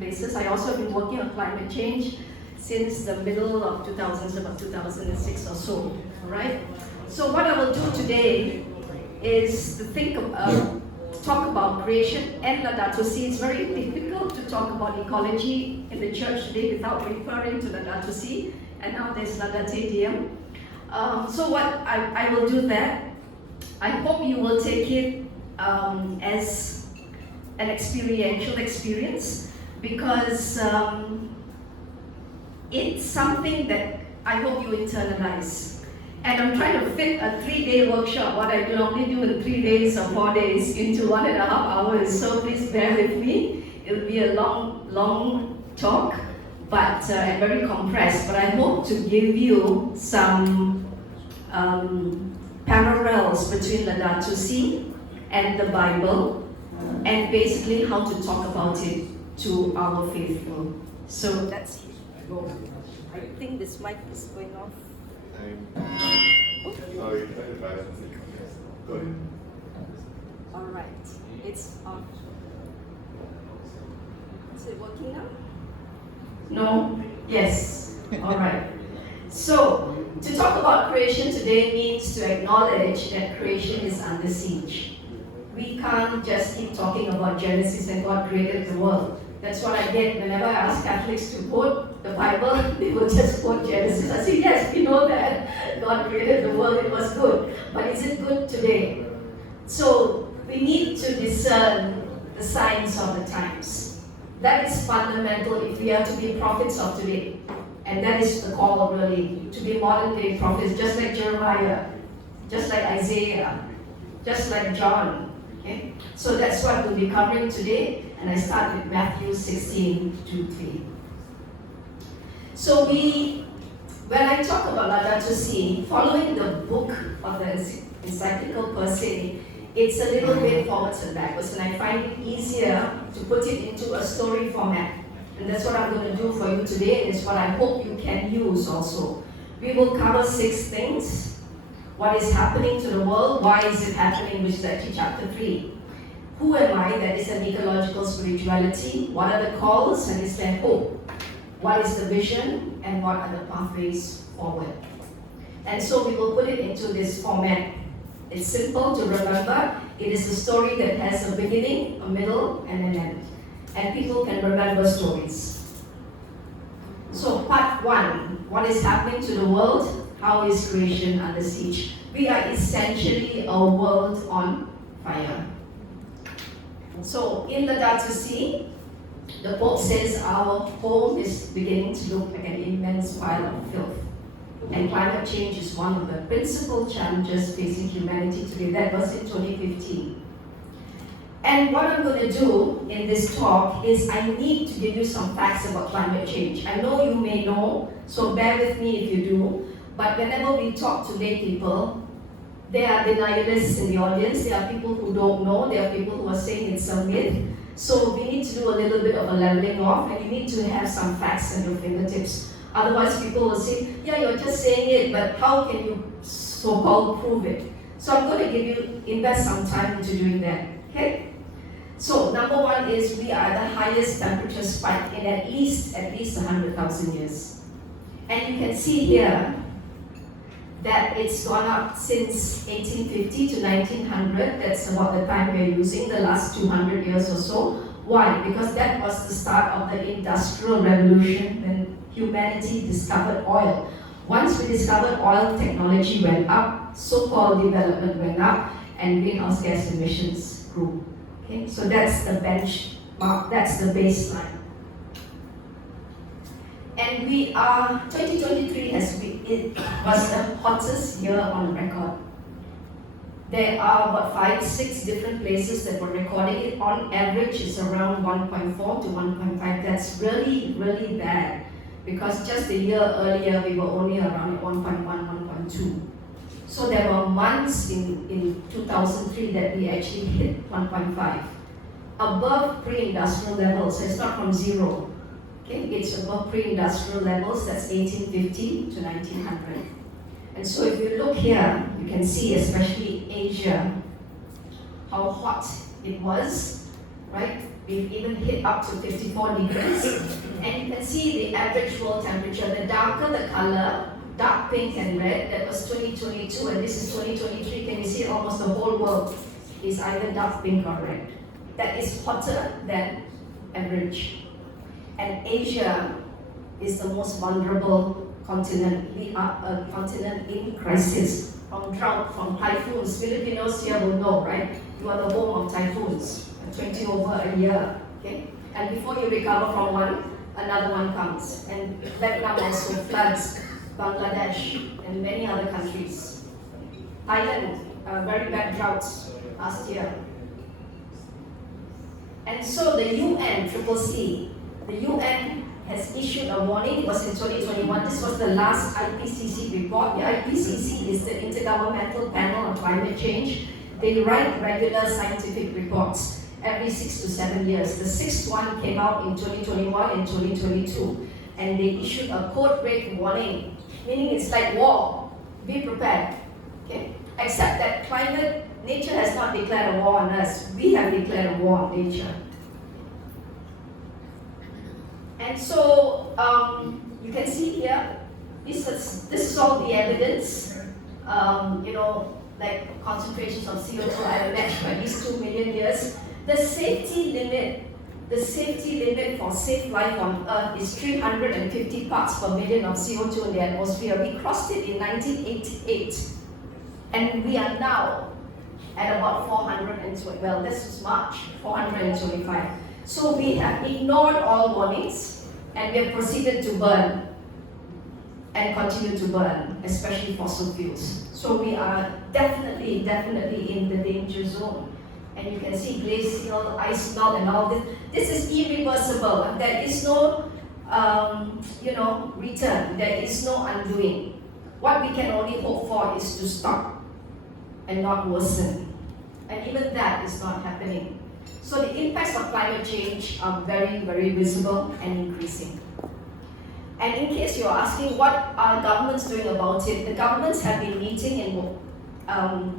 basis. I also have been working on climate change since the middle of 2000s, about 2006 or so. All right. So what I will do today is to talk about creation and Laudato Si. It's very difficult to talk about ecology in the church today without referring to Laudato Si, and now there's Laudate Deum. So what I will do that. I hope you will take it as an experiential experience because it's something that I hope you internalize. And I'm trying to fit a 3-day workshop, what I normally do in 3 days or 4 days, into 1.5 hours. So please bear with me. It'll be a long talk, but and very compressed. But I hope to give you some parallels between Laudato Si and the Bible, and basically how to talk about it to our faithful. So that's it. I think this mic is going off. All right, it's on. Is it working now? No? Yes. All right. So, to talk about creation today means to acknowledge that creation is under siege. We can't just keep talking about Genesis and God created the world. That's what I get whenever I ask Catholics to quote the Bible, they will just quote Genesis. I say, yes, we know that God created the world, it was good. But is it good today? So, we need to discern the signs of the times. That is fundamental if we are to be prophets of today. And that is the call really, to be modern day prophets, just like Jeremiah, just like Isaiah, just like John. Okay? So that's what we'll be covering today, and I start with Matthew 16:2-3. So when I talk about Laudato Si, following the book of the encyclical per se, it's a little bit forwards and backwards, and I find it easier to put it into a story format. And that's what I'm going to do for you today, and it's what I hope you can use also. We will cover 6 things. What is happening to the world? Why is it happening? Which is actually chapter 3. Who am I? That is an ecological spirituality. What are the calls and is there hope? What is the vision and what are the pathways forward? And so we will put it into this format. It's simple to remember. It is a story that has a beginning, a middle, and an end. And people can remember stories. So part 1, what is happening to the world? How is creation under siege? We are essentially a world on fire. So in Laudato Si, the Pope says our home is beginning to look like an immense pile of filth. And climate change is one of the principal challenges facing humanity today. That was in 2015. And what I'm going to do in this talk is I need to give you some facts about climate change. I know you may know, so bear with me if you do. But whenever we talk to lay people, there are denialists in the audience. There are people who don't know. There are people who are saying it's a myth. So we need to do a little bit of a leveling off, and you need to have some facts at your fingertips. Otherwise, people will say, yeah, you're just saying it, but how can you so-called prove it? So I'm going to invest some time into doing that. Okay? So number 1 is we are the highest temperature spike in at least 100,000 years. And you can see here that it's gone up since 1850 to 1900. That's about the time we're using, the last 200 years or so. Why? Because that was the start of the Industrial Revolution when humanity discovered oil. Once we discovered oil, technology went up, so-called development went up, and greenhouse gas emissions grew. Okay? So that's the benchmark, that's the baseline. And 2023 it was the hottest year on record. There are about 5-6 different places that were recording it. On average, it's around 1.4 to 1.5. That's really, really bad. Because just a year earlier, we were only around 1.1, 1.2. So there were months in 2003 that we actually hit 1.5. Above pre-industrial levels, so it's not from zero. Okay, it's above pre-industrial levels, that's 1850 to 1900. And so if you look here, you can see, especially Asia, how hot it was, right? We've even hit up to 54 degrees. And you can see the average world temperature. The darker the color, dark pink and red, that was 2022, and this is 2023. Can you see almost the whole world is either dark pink or red? That is hotter than average. And Asia is the most vulnerable continent. We are a continent in crisis. From drought, from typhoons. Filipinos here will know, right? You are the home of typhoons. 20 over a year, okay? And before you recover from one, another one comes. And Vietnam also floods, Bangladesh, and many other countries. Thailand, very bad droughts last year. And so the UN, the UN has issued a warning. It was in 2021. This was the last IPCC report. The IPCC is the Intergovernmental Panel on Climate Change. They write regular scientific reports every 6 to 7 years. The sixth one came out in 2021 and 2022, and they issued a code red warning, meaning it's like war. Be prepared, okay? Except that nature has not declared a war on us. We have declared a war on nature. And so you can see here, this is all the evidence. Like concentrations of CO2 are matched by these 2 million years. The safety limit for safe life on Earth is 350 parts per million of CO2 in the atmosphere. We crossed it in 1988, and we are now at about 420. Well, this is March, 425. So we have ignored all warnings, and we have proceeded to burn and continue to burn, especially fossil fuels. So we are definitely in the danger zone. And you can see glacial ice melt and all this. This is irreversible. There is no, return. There is no undoing. What we can only hope for is to stop and not worsen. And even that is not happening. So the impacts of climate change are very, very visible and increasing. And in case you're asking what are governments doing about it, the governments have been meeting in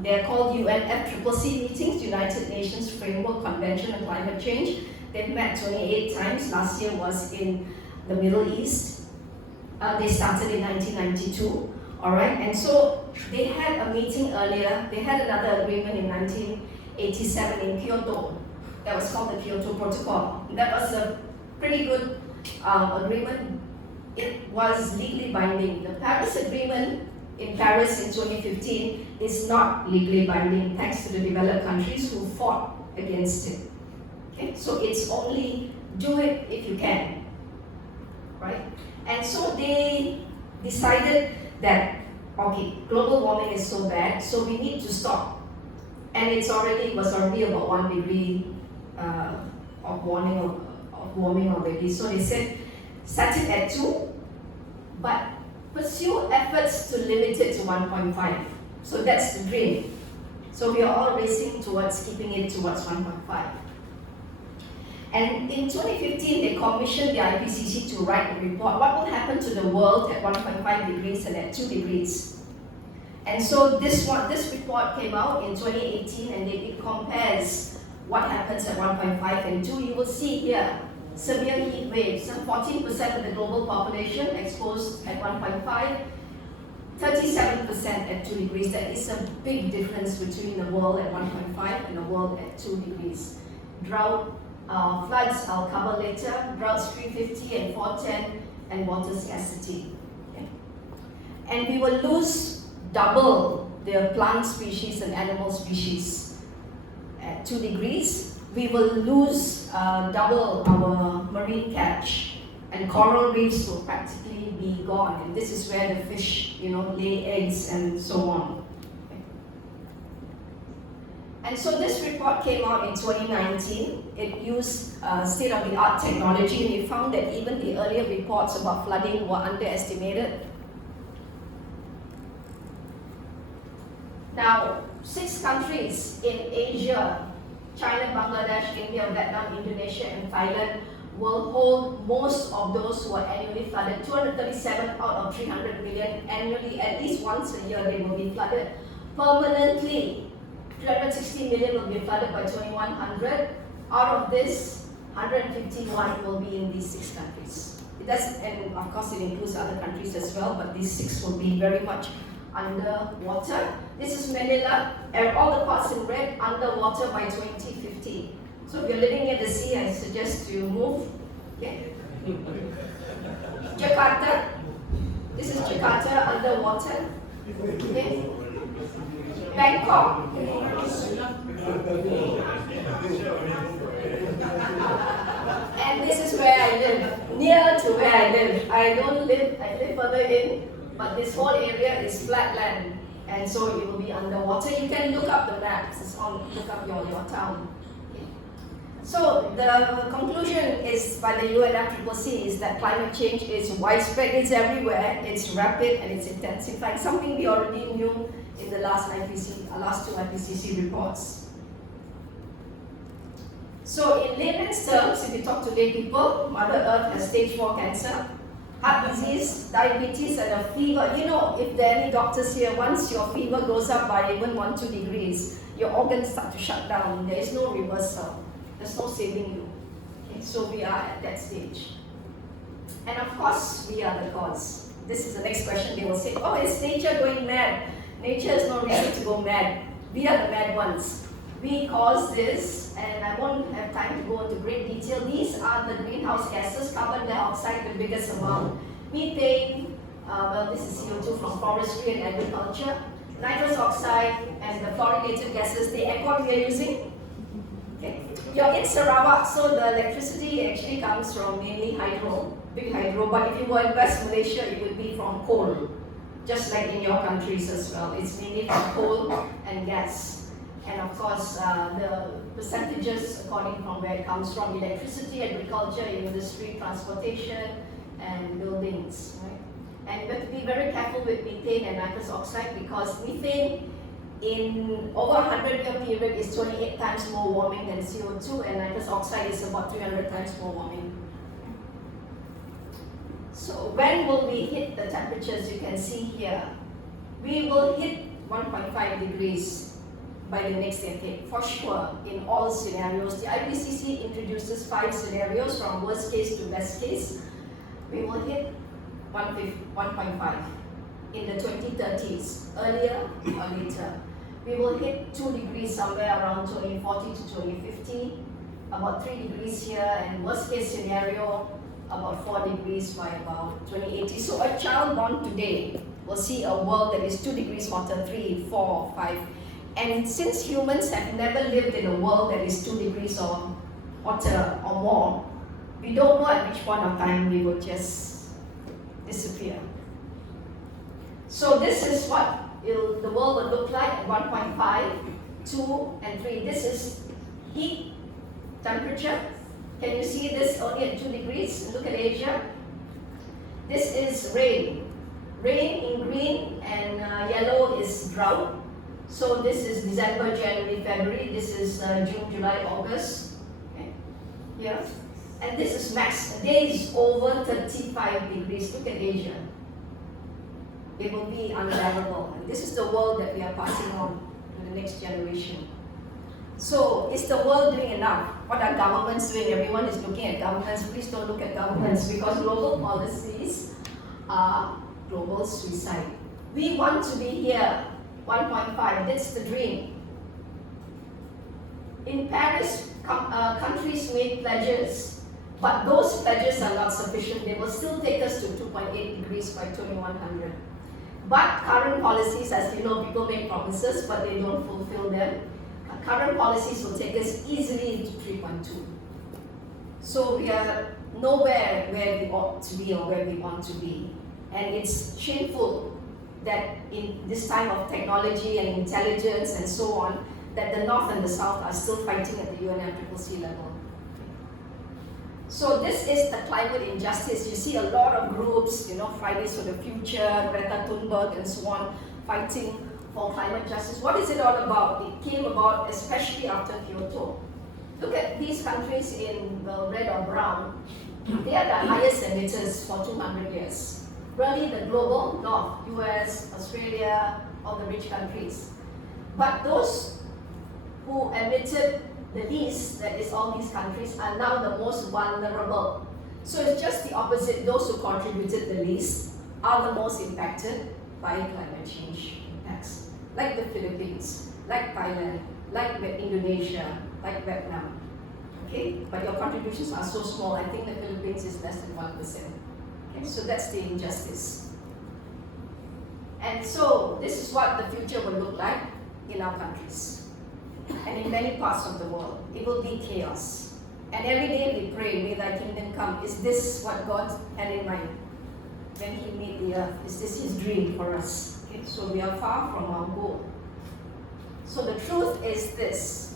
they're called UNFCCC meetings, United Nations Framework Convention on Climate Change. They've met 28 times. Last year was in the Middle East. They started in 1992, all right? And so they had a meeting earlier. They had another agreement in 1987 in Kyoto. That was called the Kyoto Protocol. That was a pretty good agreement. It was legally binding. The Paris Agreement in Paris in 2015 is not legally binding thanks to the developed countries who fought against it. Okay? So it's only do it if you can, right? And so they decided that, okay, global warming is so bad, so we need to stop. And it was already about 1 degree of warming already. So they said, set it at 2, but pursue efforts to limit it to 1.5. So that's the dream. So we are all racing towards keeping it towards 1.5. And in 2015, they commissioned the IPCC to write a report. What will happen to the world at 1.5 degrees and at 2 degrees? And so this report came out in 2018, and it compares what happens at 1.5 and 2. You will see here severe heat waves. 14% of the global population exposed at 1.5, 37% at 2 degrees. That is a big difference between the world at 1.5 and the world at 2 degrees. Drought, floods, I'll cover later. Droughts 350 and 410, and water scarcity. Okay. And we will lose double the plant species and animal species at 2 degrees. We will lose double our marine catch, and coral reefs will practically be gone. And this is where the fish, lay eggs and so on. Okay. And so this report came out in 2019. It used state-of-the-art technology, and we found that even the earlier reports about flooding were underestimated. Now, 6 countries in Asia, China, Bangladesh, India, Vietnam, Indonesia, and Thailand will hold most of those who are annually flooded. 237 out of 300 million annually, at least once a year, they will be flooded. Permanently, 360 million will be flooded by 2100. Out of this, 151 will be in these 6 countries. It does, and of course it includes other countries as well, but these 6 will be very much underwater. This is Manila, and all the parts in red underwater by 2050. So if you're living near the sea, I suggest you move. Okay. Jakarta. This is Jakarta underwater. Okay. Bangkok. And this is where I live, near to where I live. I live further in, but this whole area is flat land, and so it will be underwater. You can look up the maps, look up your town. So the conclusion is by the UNFCCC is that climate change is widespread, it's everywhere, it's rapid and it's intensifying, something we already knew in the last two IPCC reports. So in layman's terms, if you talk to lay people, Mother Earth has stage 4 cancer, heart disease, diabetes and a fever. You know, if there are any doctors here, once your fever goes up by even 1-2 degrees, your organs start to shut down. There is no reversal. There's no saving you. Okay, so we are at that stage. And of course, we are the cause. This is the next question. They will say, oh, is nature going mad? Nature is not ready to go mad. We are the mad ones. We cause this, and I won't have time to go into great detail. These are the greenhouse gases, carbon dioxide, the biggest amount. Methane, this is CO2 from forestry and agriculture. Nitrous oxide and the fluorinated gases, the aircon we are using. Okay. You're in Sarawak, so the electricity actually comes from mainly hydro, big hydro, but if you were in West Malaysia, it would be from coal, just like in your countries as well. It's mainly from coal and gas. And of course, the percentages according from where it comes from: electricity, agriculture, industry, transportation, and buildings. Right? And you have to be very careful with methane and nitrous oxide, because methane in over 100-year period is 28 times more warming than CO2, and nitrous oxide is about 300 times more warming. So when will we hit the temperatures you can see here? We will hit 1.5 degrees by the next decade, for sure, in all scenarios. The IPCC introduces 5 scenarios from worst case to best case. We will hit 1.5 in the 2030s, earlier or later. We will hit 2 degrees somewhere around 2040 to 2050, about 3 degrees here, and worst case scenario, about 4 degrees by about 2080. So a child born today will see a world that is 2 degrees hotter, 3, 4, 5. And since humans have never lived in a world that is 2 degrees or hotter or more, we don't know at which point of time we will just disappear. So this is what the world will look like at 1.5, 2, and 3. This is heat, temperature. Can you see this only at 2 degrees? Look at Asia. This is rain. Rain in green, and yellow is drought. So this is December, January, February. This is June, July, August. Okay. Here. And this is max days over 35 degrees. Look at Asia. It will be unbearable. And this is the world that we are passing on to the next generation. So is the world doing enough? What are governments doing? Everyone is looking at governments. Please don't look at governments, because global policies are global suicide. We want to be here. 1.5, that's the dream. In Paris, countries made pledges, but those pledges are not sufficient. They will still take us to 2.8 degrees by 2100. But current policies, as you know, people make promises, but they don't fulfill them. Current policies will take us easily into 3.2. So we are nowhere where we ought to be or where we want to be. And it's shameful that in this time of technology and intelligence and so on, that the North and the South are still fighting at the UNFCCC level. So this is the climate injustice. You see a lot of groups, Fridays for the Future, Greta Thunberg and so on, fighting for climate justice. What is it all about? It came about especially after Kyoto. Look at these countries in red or brown. They are the highest emitters for 200 years. Really the global north, US, Australia, all the rich countries. But those who emitted the least, that is all these countries, are now the most vulnerable. So it's just the opposite. Those who contributed the least are the most impacted by climate change impacts. Like the Philippines, like Thailand, like Indonesia, like Vietnam. Okay? But your contributions are so small. I think the Philippines is less than 1%. Okay? So that's the injustice. And so this is what the future will look like in our countries and in many parts of the world. It will be chaos. And every day we pray, may thy kingdom come. Is this what God had in mind when he made the earth? Is this his dream for us? Okay, so we are far from our goal. So the truth is this: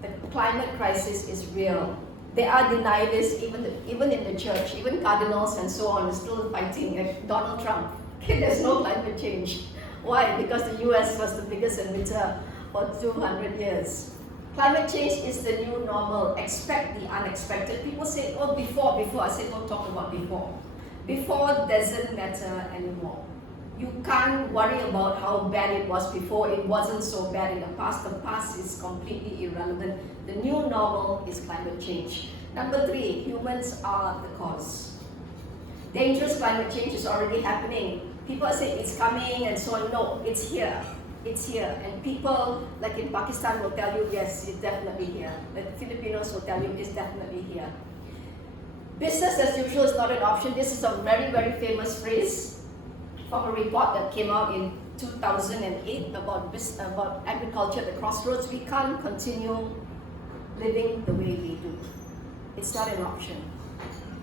the climate crisis is real. There are denialists even in the church, even cardinals and so on are still fighting Donald Trump. Okay, there's no climate change. Why? Because the US was the biggest emitter for 200 years. Climate change is the new normal. Expect the unexpected. People say, oh, before. I say, don't talk about before. Before doesn't matter anymore. You can't worry about how bad it was before. It wasn't so bad in the past. The past is completely irrelevant. The new normal is climate change. Number 3, humans are the cause. Dangerous climate change is already happening. People say it's coming and so on. No, it's here. It's here. And people like in Pakistan will tell you, yes, it's definitely here. The Filipinos will tell you it's definitely here. Business as usual is not an option. This is a very, very famous phrase from a report that came out in 2008 about agriculture at the crossroads. We can't continue living the way we do. It's not an option.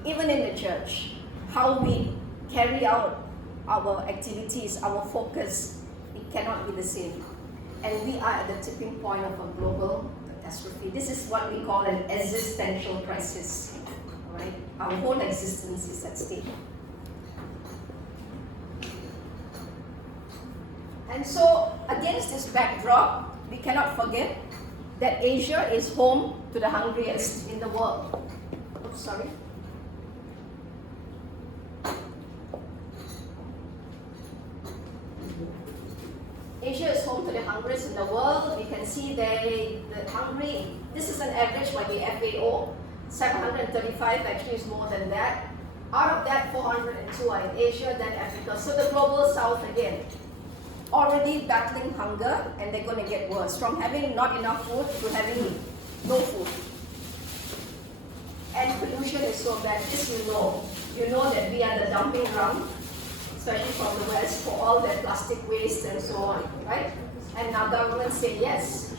Even in the church, how we carry out our activities, our focus, it cannot be the same. And we are at the tipping point of a global catastrophe. This is what we call an existential crisis. Right? Our whole existence is at stake. And so, against this backdrop, we cannot forget that Asia is home to the hungriest in the world. Oops, sorry. Asia is home to the hungriest in the world. We can see the hungry. This is an average by the FAO. 735 actually is more than that. Out of that, 402 are in Asia, then Africa. So the global south again, already battling hunger, and they're going to get worse. From having not enough food to having no food. And pollution is so bad. This you know. You know that we are the dumping ground, especially from the West, for all that plastic waste and so on, right? And now governments say yes.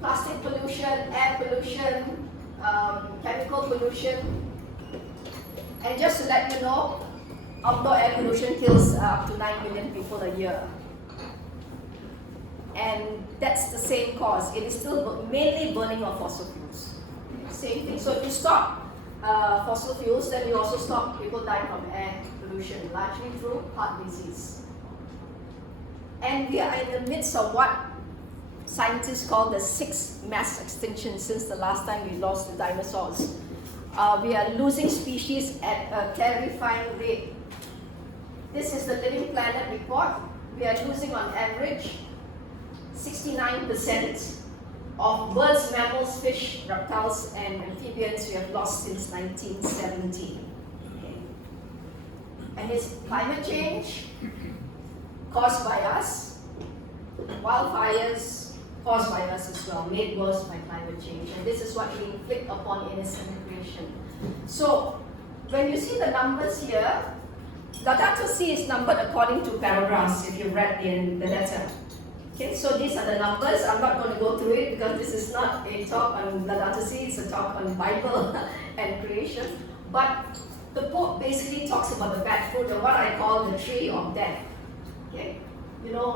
Plastic pollution, air pollution, chemical pollution. And just to let you know, outdoor air pollution kills up to 9 million people a year. And that's the same cause. It is still mainly burning of fossil fuels. Same thing. So if you stop fossil fuels, then you also stop people dying from air pollution, largely through heart disease. And we are in the midst of what scientists call the 6th mass extinction since the last time we lost the dinosaurs. We are losing species at a terrifying rate. This is the Living Planet report. We are losing on average 69% of birds, mammals, fish, reptiles, and amphibians we have lost since 1970. Okay. And it's climate change caused by us, wildfires caused by us as well, made worse by climate change. And this is what we inflict upon innocent creation. So when you see the numbers here, Laudato Si is numbered according to paragraphs if you read in the letter. Okay, so these are the numbers. I'm not going to go through it because this is not a talk on Laudato Si, it's a talk on Bible and creation. But the Pope basically talks about the bad fruit and what I call the tree of death. Okay? You know,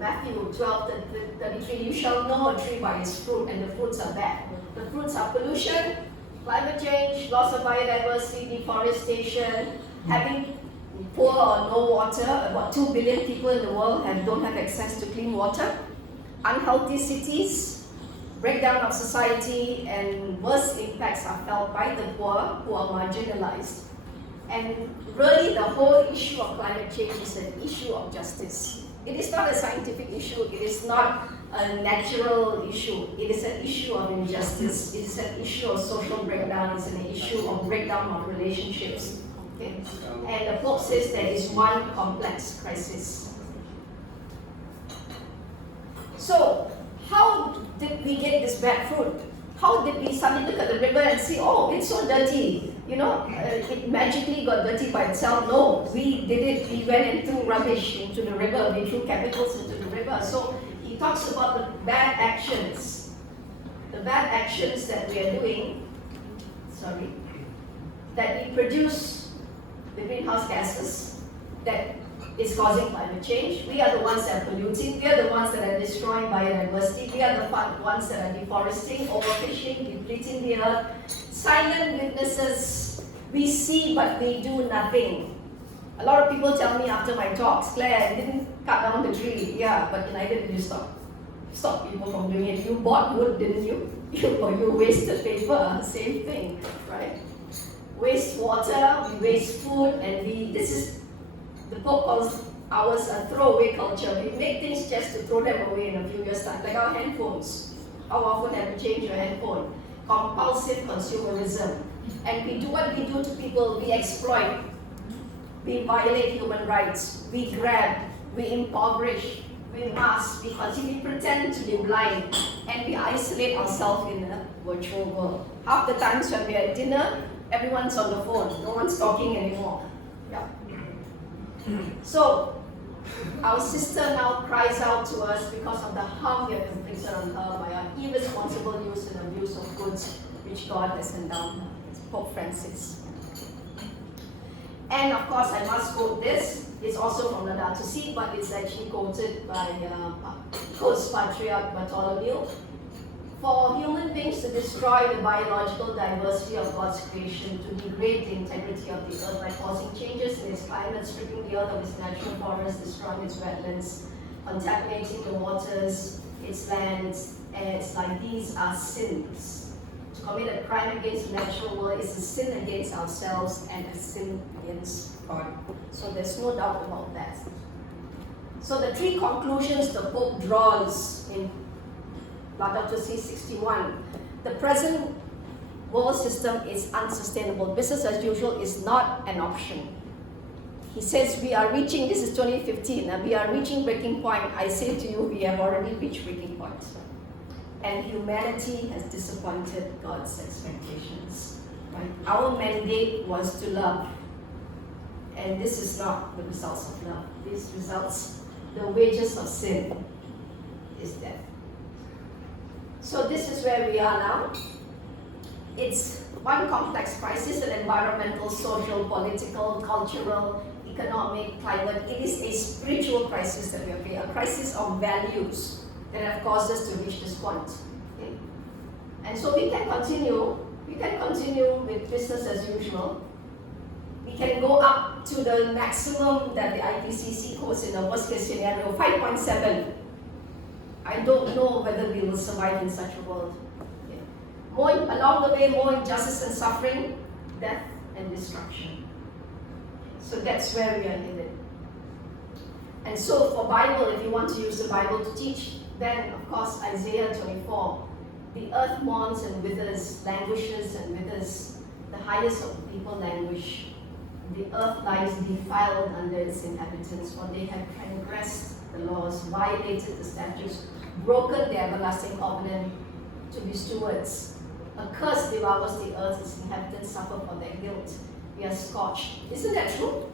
Matthew 12:33, you shall know a tree by its fruit, and the fruits are bad. The fruits are pollution, climate change, loss of biodiversity, deforestation, having poor or no water. About 2 billion people in the world don't have access to clean water. Unhealthy cities, breakdown of society, and worse impacts are felt by the poor who are marginalized. And really the whole issue of climate change is an issue of justice. It is not a scientific issue. It is not a natural issue. It is an issue of injustice. It is an issue of social breakdown. It's an issue of breakdown of relationships. Okay? And the Pope says there is one complex crisis. So, how did we get this bad fruit? How did we suddenly look at the river and see, oh, it's so dirty? You know, it magically got dirty by itself. No, we did it. We went and threw rubbish into the river. We threw chemicals into the river. So he talks about the bad actions. The bad actions that we are doing, that we produce the greenhouse gases that is causing climate change. We are the ones that are polluting. We are the ones that are destroying biodiversity. We are the ones that are deforesting, overfishing, depleting the earth. Silent witnesses. We see but we do nothing. A lot of people tell me after my talks, Claire, I didn't cut down the tree. Yeah, but neither did you stop people from doing it. You bought wood, didn't you? You wasted paper, same thing, right? Waste water, we waste food, and the Pope calls ours a throwaway culture. We make things just to throw them away in a few years' time, like our handphones. How often have you changed your handphone? Compulsive consumerism. And we do what we do to people, we exploit, we violate human rights, we grab, we impoverish, we mask, we continue to pretend to be blind, and we isolate ourselves in a virtual world. Half the times when we are at dinner, everyone's on the phone, no one's talking anymore. Yeah. So, our sister now cries out to us because of the harm we have inflicted on her by our irresponsible use and abuse of goods which God has endowed her. It's Pope Francis. And of course, I must quote this. It's also from Laudato Si, but it's actually quoted by Patriarch Bartholomew. For human beings to destroy the biological diversity of God's creation, to degrade the integrity of the earth by causing changes in its climate, stripping the earth of its natural forests, destroying its wetlands, contaminating the waters, its lands, and it's like these are sins. To commit a crime against the natural world is a sin against ourselves and a sin against God. So there's no doubt about that. So the three conclusions the Pope draws in Laudato Si 61. The present world system is unsustainable. Business as usual is not an option. He says we are reaching, this is 2015, and we are reaching breaking point. I say to you, we have already reached breaking point. And humanity has disappointed God's expectations. Right? Our mandate was to love. And this is not the results of love. These results, the wages of sin is death. So this is where we are now. It's one complex crisis, an environmental, social, political, cultural, economic, climate. It is a spiritual crisis that we are facing, a crisis of values that have caused us to reach this point. Okay? And so we can continue with business as usual. We can go up to the maximum that the IPCC quotes in the worst case scenario, 5.7. I don't know whether we will survive in such a world. Okay. Along the way, more injustice and suffering, death and destruction. So that's where we are headed. And so for Bible, if you want to use the Bible to teach, then of course Isaiah 24, the earth mourns and withers, languishes and withers, the highest of the people languish. The earth lies defiled under its inhabitants, for they have transgressed the laws, violated the statutes, broken the everlasting covenant to be stewards. A curse devours the earth, its inhabitants suffer for their guilt. We are scorched. Isn't that true?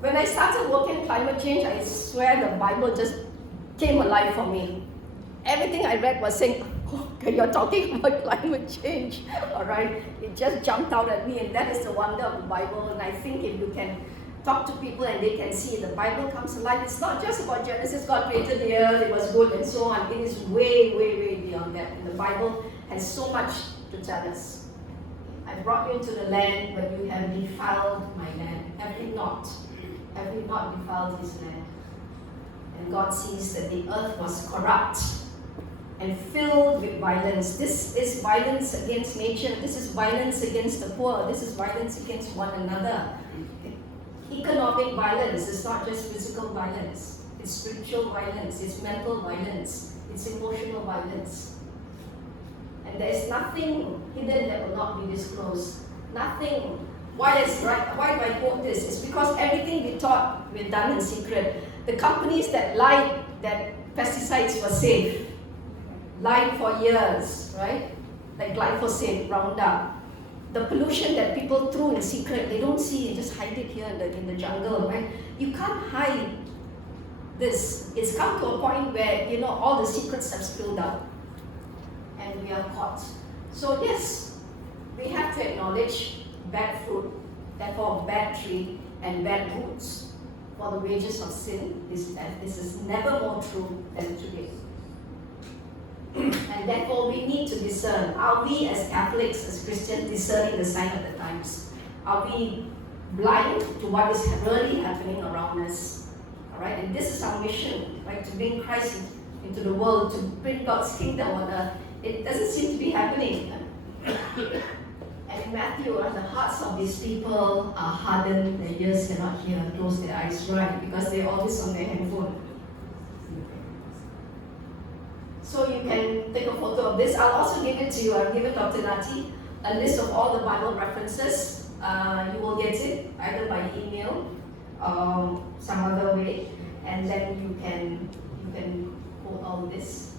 When I started working climate change, I swear the Bible just came alive for me. Everything I read was saying, oh, you're talking about climate change, all right? It just jumped out at me, and that is the wonder of the Bible. And I think if you can talk to people and they can see the Bible comes alive, it's not just about Genesis, God created the earth, it was good and so on. It is way, way, way beyond that. And the Bible has so much to tell us. I brought you into the land, but you have defiled my land. Have you not? Have you not defiled his land? And God sees that the earth was corrupt and filled with violence. This is violence against nature. This is violence against the poor. This is violence against one another. Economic violence is not just physical violence. It's spiritual violence, it's mental violence, it's emotional violence. And there is nothing hidden that will not be disclosed. Nothing. Why do I quote this? It's because everything we thought we've done in secret. The companies that lied that pesticides were safe, lied for years, right? Like glyphosate, Roundup. The pollution that people threw in secret, they don't see it, just hide it here in the jungle, right? You can't hide this. It's come to a point where, all the secrets have spilled out and we are caught. So yes, we have to acknowledge bad fruit, therefore bad tree and bad roots. For the wages of sin is death. This is never more true than today. And therefore we need to discern. Are we as Catholics, as Christians, discerning the sign of the times? Are we blind to what is really happening around us? Alright, and this is our mission, right? To bring Christ into the world, to bring God's kingdom on earth. It doesn't seem to be happening. And in Matthew, the hearts of these people are hardened, their ears cannot hear, close their eyes, right? Because they're always on their handphone. So you can take a photo of this. I'll also give it to you. I'll give it Dr. Nati, a list of all the Bible references. You will get it either by email or some other way, and then you can quote all this.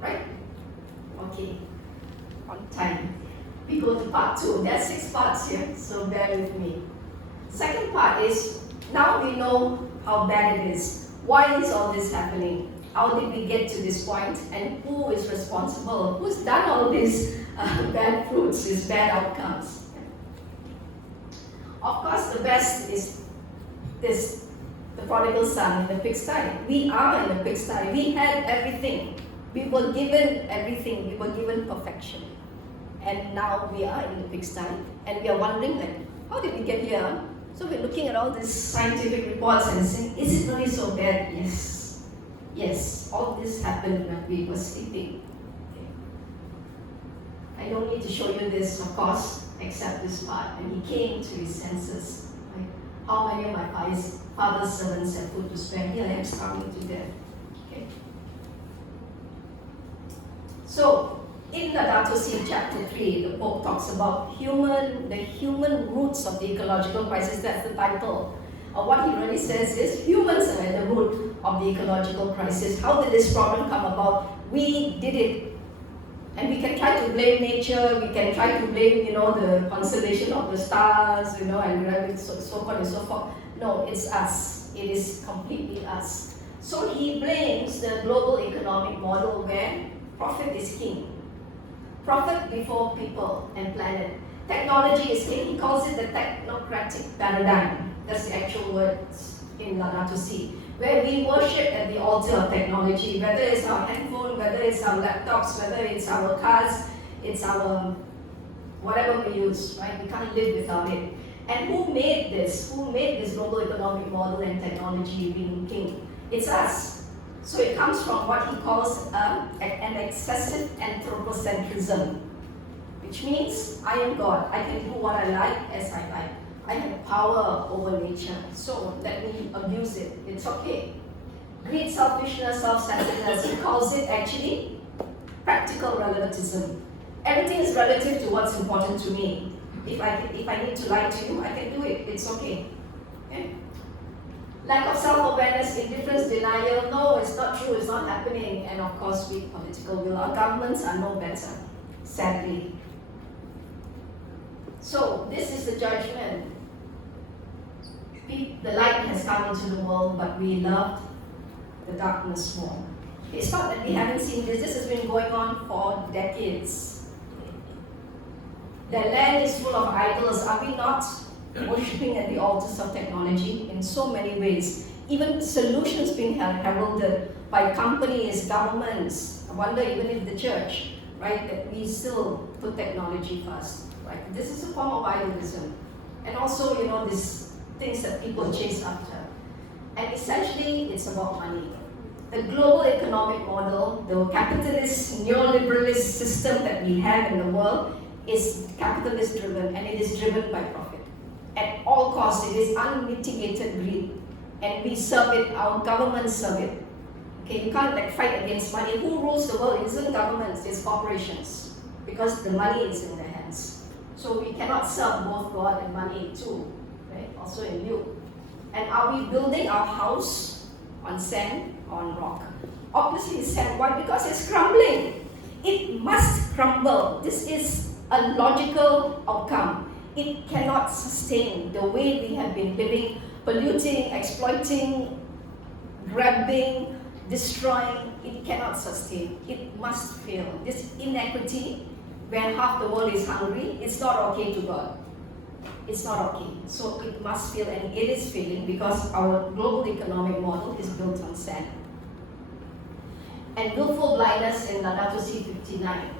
Right? Okay. On time. We go to part 2. There are 6 parts here, so bear with me. Second part is, now we know how bad it is. Why is all this happening? How did we get to this point? And who is responsible? Who's done all these bad fruits, these bad outcomes? Of course, the best is this, the prodigal son in the pigsty. We are in the pigsty. We had everything. We were given everything. We were given perfection. And now we are in the pigsty. And we are wondering, how did we get here? So we're looking at all these scientific reports and saying, is it really so bad? Yes. Yes, all this happened when we were sleeping. Okay. I don't need to show you this, of course, except this part. And he came to his senses. Right? How many of my father's servants have food to spare? Here I am starving to death. Okay. So, in Laudato Si chapter 3, the Pope talks about the human roots of the ecological crisis. That's the title. What he really says is humans are at the root of the ecological crisis. How did this problem come about? We did it. And we can try to blame nature, we can try to blame, the constellation of the stars, and so on and so forth. No, it's us. It is completely us. So he blames the global economic model where profit is king. Profit before people and planet. Technology is king. He calls it the technocratic paradigm. That's the actual words in Laudato Si, where we worship at the altar of technology, whether it's our handphone, whether it's our laptops, whether it's our cars, it's our whatever we use, right? We can't live without it. And who made this? Who made this global economic model and technology being king? It's us. So it comes from what he calls an excessive anthropocentrism, which means I am God. I can do what I like as I like. I have power over nature, so let me abuse it. It's okay. Greed, selfishness, self-centeredness, he calls it actually practical relativism. Everything is relative to what's important to me. If I need to lie to you, I can do it. It's okay. Okay? Lack of self-awareness, indifference, denial. No, it's not true. It's not happening. And of course, weak political will. Our governments are no better, sadly. So this is the judgment. The light has come into the world, but we loved the darkness more. It's not that we haven't seen this. This has been going on for decades. The land is full of idols. Are we not worshipping at the altars of technology in so many ways? Even solutions being heralded by companies, governments. I wonder even in the church, right, that we still put technology first. Right? This is a form of idolism. And also, these things that people chase after. And essentially, it's about money. The global economic model, the capitalist, neoliberalist system that we have in the world is capitalist driven, and it is driven by profit. At all costs, it is unmitigated greed. and we serve it, our government serve it. Okay, you can't like fight against money. Who rules the world? It isn't governments, it's corporations, because the money is in their hands. So we cannot serve both God and money too, right? Also in you. And are we building our house on sand or on rock? Obviously sand. Why? Because it's crumbling. It must crumble. This is a logical outcome. It cannot sustain the way we have been living, polluting, exploiting, grabbing, destroying. It cannot sustain. It must fail. This inequity, where half the world is hungry, it's not okay to God. It's not okay. So it must fail, and it is failing because our global economic model is built on sand. And willful blindness in Laudato Si 59.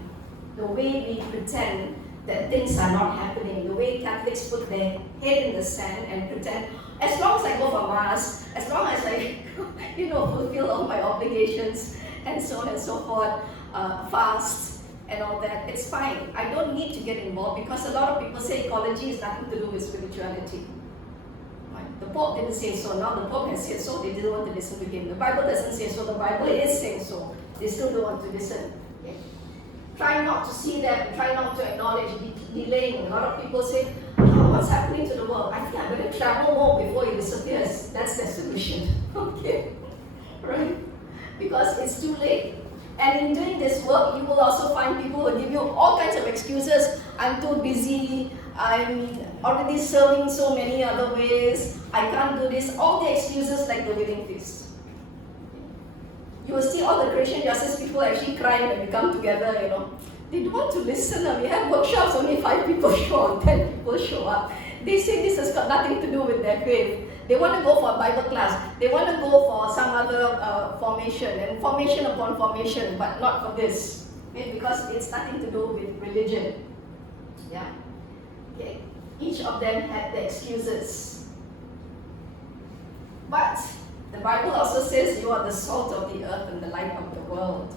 The way we pretend that things are not happening, the way Catholics put their head in the sand and pretend, as long as I go for Mass, as long as I, fulfill all my obligations, and so on and so forth, fast, and all that, it's fine. I don't need to get involved because a lot of people say ecology has nothing to do with spirituality. Right? The Pope didn't say so. Now the Pope has said so. They didn't want to listen to him. The Bible doesn't say so. The Bible is saying so. They still don't want to listen. Okay? Try not to see them. Try not to acknowledge. Delaying. A lot of people say, "Oh, what's happening to the world? I think I'm going to travel more before it disappears." That's their solution. Okay, right? Because it's too late. And in doing this work, you will also find people who will give you all kinds of excuses. I'm too busy, I'm already serving so many other ways, I can't do this. All the excuses like the wedding feast. You will see all the Christian justice people actually crying when we come together, They don't want to listen. We have workshops, only 5 people show up, 10 people show up. They say this has got nothing to do with their faith. They want to go for a Bible class. They want to go for some other formation, and formation upon formation, but not for this. Okay? Because it's nothing to do with religion. Yeah. Okay. Each of them had the excuses. But the Bible also says you are the salt of the earth and the light of the world.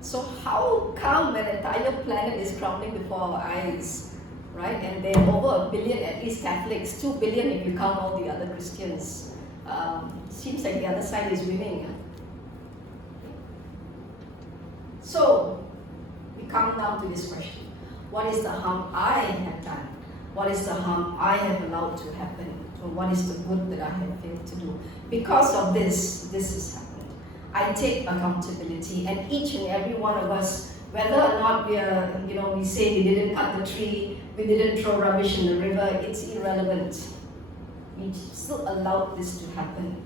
So how come an entire planet is crumbling before our eyes? Right? And there are over 1 billion, at least Catholics, 2 billion if you count all the other Christians. Seems like the other side is winning. So, we come down to this question. What is the harm I have done? What is the harm I have allowed to happen? Or what is the good that I have failed to do? Because of this has happened. I take accountability, and each and every one of us, whether or not we say we didn't cut the tree, we didn't throw rubbish in the river, it's irrelevant. We still allowed this to happen.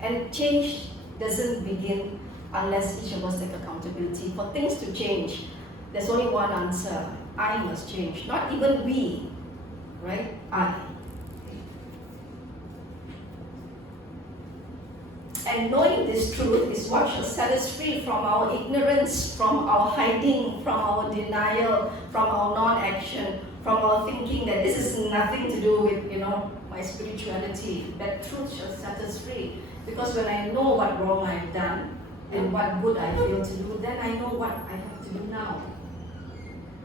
And change doesn't begin unless each of us take accountability. For things to change, there's only one answer. I must change. Not even we, right? I. And knowing this truth is what shall set us free from our ignorance, from our hiding, from our denial, from our non-action, from our thinking that this is nothing to do with, my spirituality. That truth shall set us free. Because when I know what wrong I've done and what good I failed to do, then I know what I have to do now.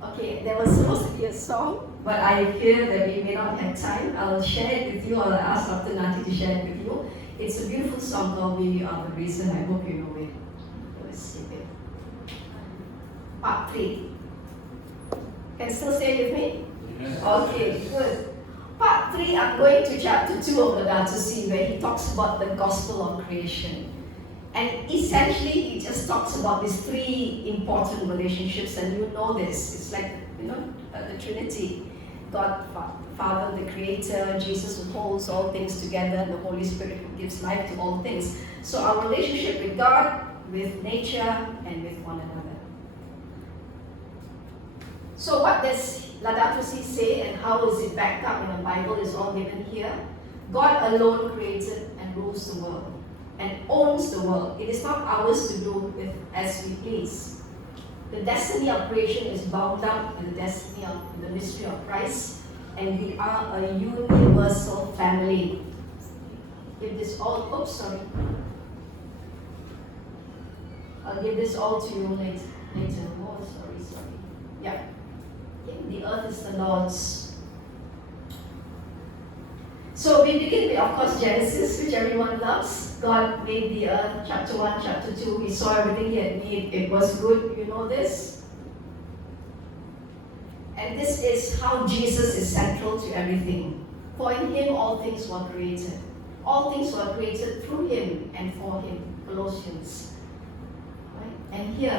Okay, there was supposed to be a song, but I fear that we may not have time. I'll share it with you, or I'll ask Dr. Nati to share it with you. It's a beautiful song called We Are the Reason. I hope you know it. Let's skip it. Part 3. Can still say it with me? Yes. Okay, good. Part 3, I'm going to chapter 2 of Laudato Si, where he talks about the gospel of creation. And essentially, he just talks about these 3 important relationships, and you know this. It's like, the Trinity. God, Father, the Creator, Jesus who holds all things together, and the Holy Spirit who gives life to all things. So our relationship with God, with nature, and with one another. So what does Laudato Si say, and how is it backed up in the Bible is all given here. God alone created and rules the world and owns the world. It is not ours to do with as we please. The destiny of creation is bound up with the destiny of the mystery of Christ, and we are a universal family. Give this all, I'll give this all to you later. Oh, sorry. Yeah. The earth is the Lord's. So we begin with, of course, Genesis, which everyone loves. God made the earth, chapter 1, chapter 2. We saw everything He had made. It was good. You know this? And this is how Jesus is central to everything. For in Him all things were created. All things were created through Him and for Him. Colossians. Right? And here,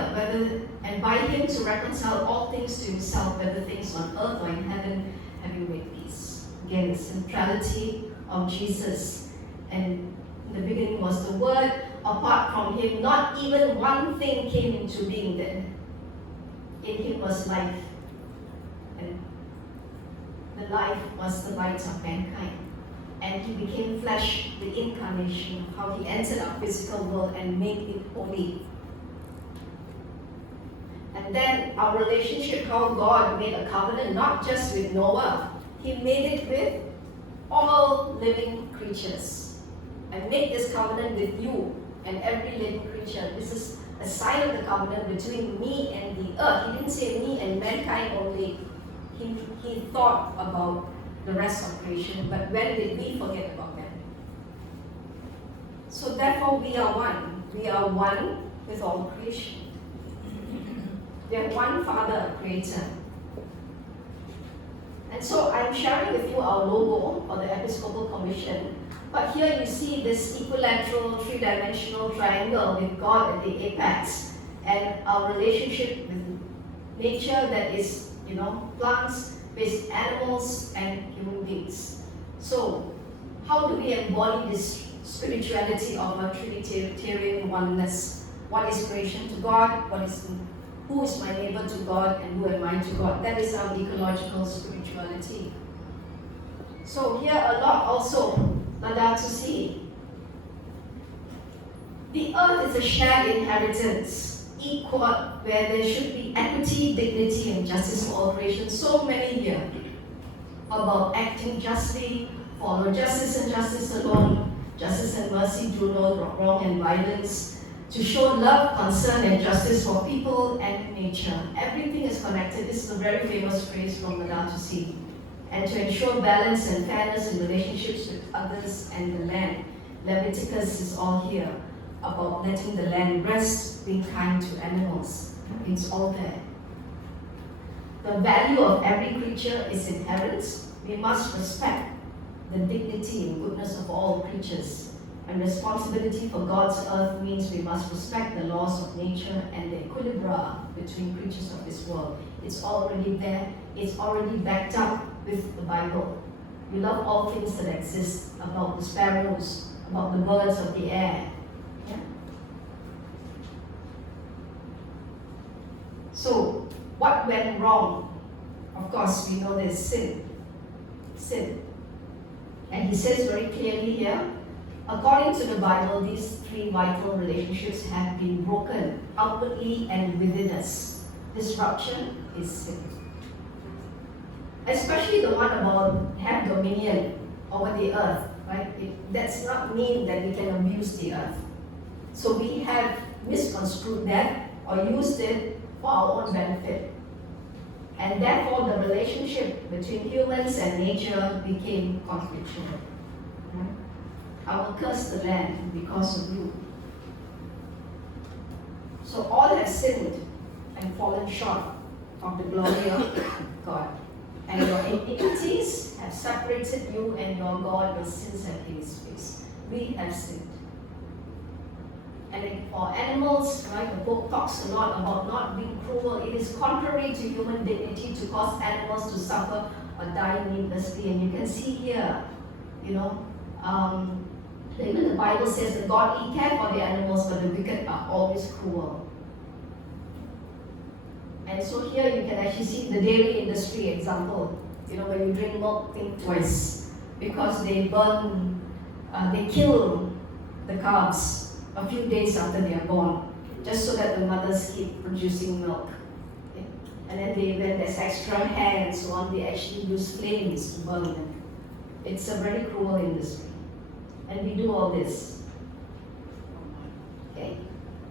and by Him to reconcile all things to Himself, whether things on earth or in heaven, having made peace. Again, the centrality of Jesus. And in the beginning was the Word. Apart from Him, not even one thing came into being then. In Him was life. And the life was the light of mankind. And He became flesh, the incarnation, how He entered our physical world and made it holy. And then our relationship, how God made a covenant, not just with Noah, He made it with all living creatures. And make this covenant with you and every living creature. This is a sign of the covenant between me and the earth. He didn't say me and mankind only. He thought about the rest of creation, but when did we forget about them? So therefore we are one. We are one with all creation. We have one Father, Creator. And so I'm sharing with you our logo for the Episcopal Commission. But here you see this equilateral, three-dimensional triangle with God at the apex, and our relationship with nature that is, plants, with animals, and human beings. So, how do we embody this spirituality of a Trinitarian oneness? What is creation to God? Who is my neighbor to God, and who am I to God? That is our ecological spirituality. So here a lot also, Nada to see. The earth is a shared inheritance, equal, where there should be equity, dignity, and justice for all creation. So many here about acting justly, follow justice and justice alone, justice and mercy, do no wrong and violence, to show love, concern, and justice for people and nature. Everything is connected. This is a very famous phrase from Nada to see. And to ensure balance and fairness in relationships with others and the land. Leviticus is all here about letting the land rest, being kind to animals. It's all there. The value of every creature is inherent. We must respect the dignity and goodness of all creatures. And responsibility for God's earth means we must respect the laws of nature and the equilibria between creatures of this world. It's already there. It's already backed up with the Bible. We love all things that exist, about the sparrows, about the birds of the air. Yeah? So, what went wrong? Of course, we know there's sin. Sin. And he says very clearly here, according to the Bible, these three vital relationships have been broken outwardly and within us. Disruption is sin. Especially the one about have dominion over the earth, right? It does not mean that we can abuse the earth. So we have misconstrued that or used it for our own benefit. And therefore the relationship between humans and nature became conflictual. Right? I will curse the land because of you. So all have sinned and fallen short of the glory of God. And your iniquities have separated you and your God, your sins have hid his face. We have sinned. And for animals, right, the book talks a lot about not being cruel. It is contrary to human dignity to cause animals to suffer or die needlessly. And you can see here, even the Bible says the godly care for the animals, but the wicked are always cruel. And so here you can actually see the dairy industry example. When you drink milk, think twice. Because they kill the calves a few days after they are born, just so that the mothers keep producing milk. Okay? And then when there's extra hair and so on, they actually use flames to burn them. It's a very cruel industry. And we do all this. Okay?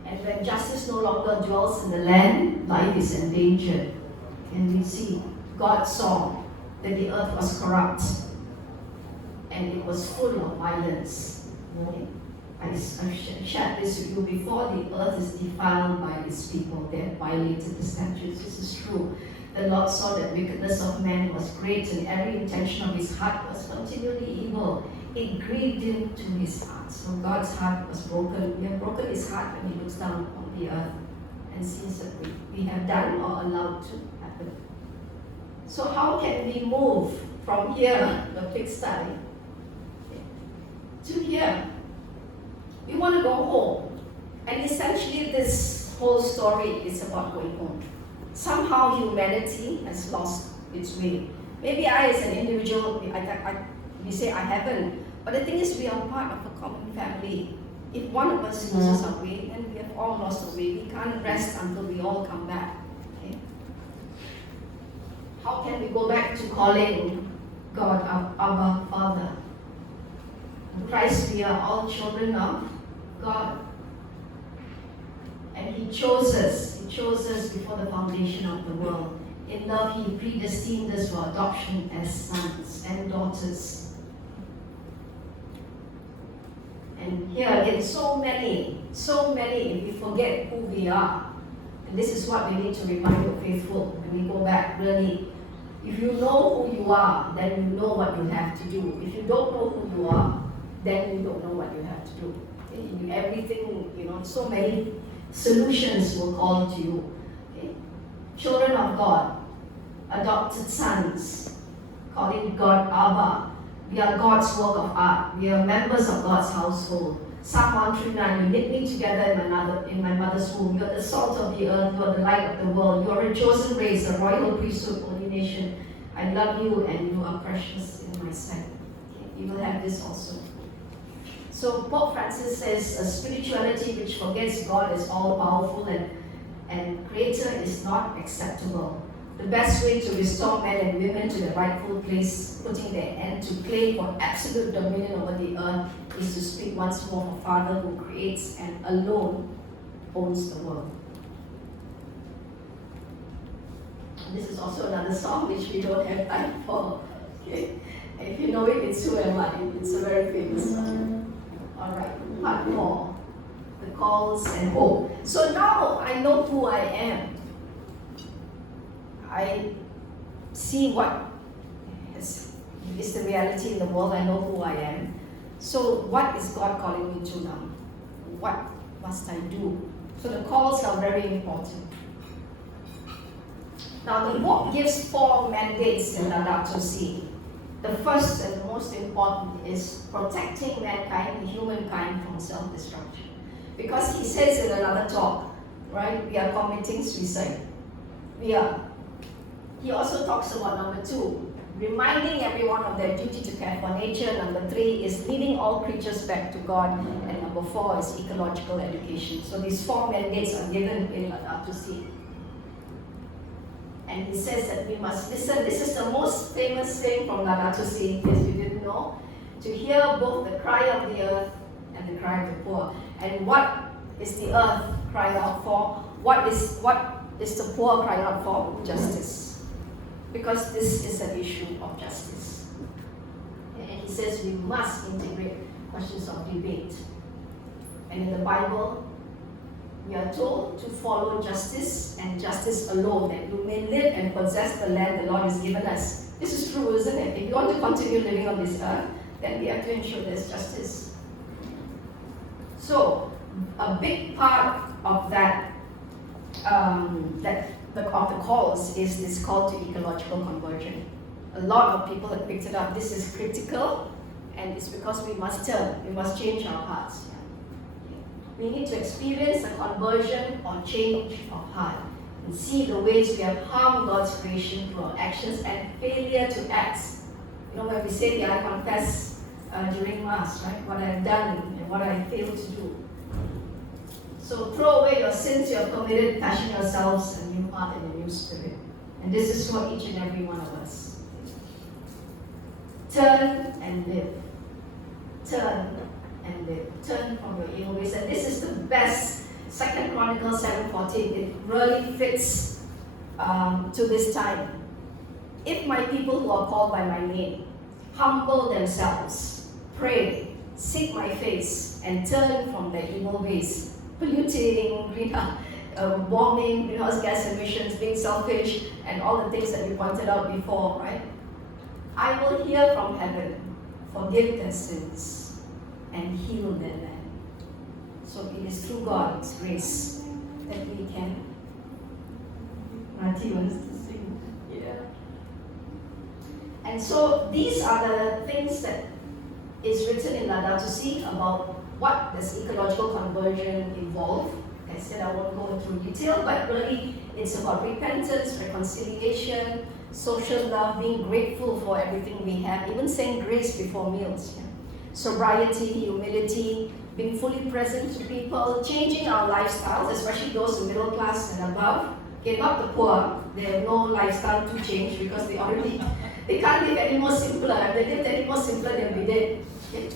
And when justice no longer dwells in the land, life is endangered. And we see, God saw that the earth was corrupt. and it was full of violence. Okay? I've shared this with you before. The earth is defiled by its people. They have violated the statutes. This is true. The Lord saw that wickedness of man was great, and every intention of his heart was continually evil. It grieved him to his heart. So God's heart was broken. We have broken his heart when he looks down on the earth and sees that we have done or allowed to happen. So how can we move from here, the pigsty, to here? We want to go home. And essentially this whole story is about going home. Somehow humanity has lost its way. Maybe I as an individual, we say I haven't. But the thing is we are part of a common family. If one of us loses our way, then we have all lost our way. We can't rest until we all come back. Okay? How can we go back to calling God our Father? In Christ we are all children of God. And He chose us before the foundation of the world. In love, He predestined us for adoption as sons and daughters. And here again, so many, if we forget who we are. And this is what we need to remind the faithful when we go back, really. If you know who you are, then you know what you have to do. If you don't know who you are, then you don't know what you have to do. Okay? Everything, so many solutions will call to you. Okay? Children of God, adopted sons, calling God Abba. We are God's work of art. We are members of God's household. Psalm 139, you knit me together in my mother's womb. You are the salt of the earth. You are the light of the world. You are a chosen race, a royal priesthood, holy nation. I love you and you are precious in my sight. Okay? You will have this also. So Pope Francis says, a spirituality which forgets God is all-powerful and creator is not acceptable. The best way to restore men and women to their rightful place, putting their end to claim for absolute dominion over the earth, is to speak once more of Father who creates and alone owns the world. And this is also another song which we don't have time for. Okay? And if you know it, it's Who Am I? It's a very famous song. Alright, part more. The calls and hope. So now I know who I am. I see what is the reality in the world. I know who I am. So what is God calling me to now? What must I do? So the calls are very important. Now the book gives 4 mandates in Laudato Si. The first and the most important is protecting mankind, humankind, from self-destruction. Because he says in another talk, right, we are committing suicide. We are. He also talks about number 2, reminding everyone of their duty to care for nature. Number 3 is leading all creatures back to God. And number 4 is ecological education. So these 4 mandates are given in Laudato Si. And he says that we must listen. This is the most famous thing from Laudato Si, in case you didn't know, to hear both the cry of the earth and the cry of the poor. And what is the earth crying out for? What is the poor crying out for? Justice. Because this is an issue of justice. And he says we must integrate questions of debate. And in the Bible, we are told to follow justice and justice alone, that you may live and possess the land the Lord has given us. This is true, isn't it? If you want to continue living on this earth, then we have to ensure there's justice. So, a big part of that, of the calls is this call to ecological conversion. A lot of people have picked it up. This is critical, and it's because we must turn, we must change our hearts. We need to experience a conversion or change of heart and see the ways we have harmed God's creation through our actions and failure to act. When we say I confess during Mass, right? What I've done and what I failed to do. So throw away your sins you have committed, fashion yourselves a new heart and a new spirit. And this is for each and every one of us. Turn and live. Turn and live. Turn from your evil ways. And this is the best. 2 Chronicles 7:14. It really fits to this time. If my people who are called by my name humble themselves, pray, seek my face, and turn from their evil ways, polluting, warming, greenhouse gas emissions, being selfish, and all the things that we pointed out before, right? I will hear from heaven, forgive their sins, and heal their land. So it is through God's grace that we can. Rati wants to sing. Yeah. And so these are the things that is written in Laudato Si about what does ecological conversion involve. I said I won't go into detail, but really it's about repentance, reconciliation, social love, being grateful for everything we have, even saying grace before meals. Yeah. Sobriety, humility, being fully present to people, changing our lifestyles, especially those in middle class and above. Okay, not the poor. They have no lifestyle to change because they can't live any more simpler. If they lived any more simpler, they'll be dead. Okay?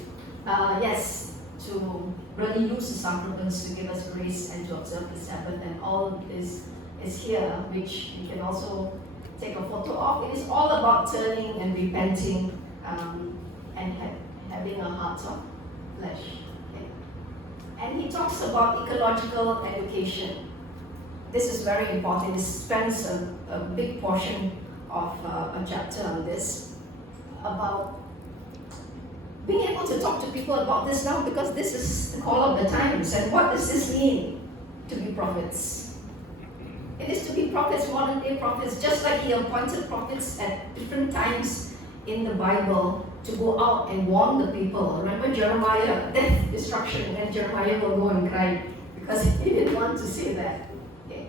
Yes, to really use the sacraments to give us grace and to observe the Sabbath, and all this is here, which you can also take a photo of. It is all about turning and repenting and having a heart of flesh. Okay? And he talks about ecological education. This is very important. He spends a big portion of a chapter on this, about being able to talk to people about this now, because this is the call of the times. And what does this mean to be prophets? It is to be prophets, modern day prophets, just like he appointed prophets at different times in the Bible to go out and warn the people. Remember Jeremiah, death, destruction, and Jeremiah will go and cry because he didn't want to see that. Okay.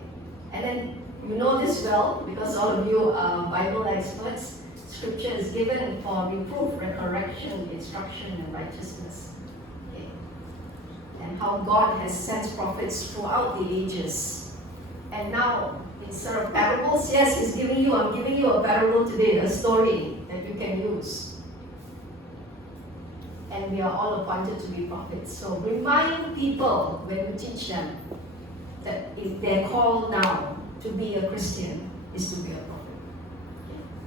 And then you know this well because all of you are Bible experts. Scripture is given for reproof, correction, instruction, and righteousness. Okay. And how God has sent prophets throughout the ages. And now, instead of parables, yes, I'm giving you a parable today, a story that you can use. And we are all appointed to be prophets. So remind people when you teach them that if their call now to be a Christian is to be a prophet.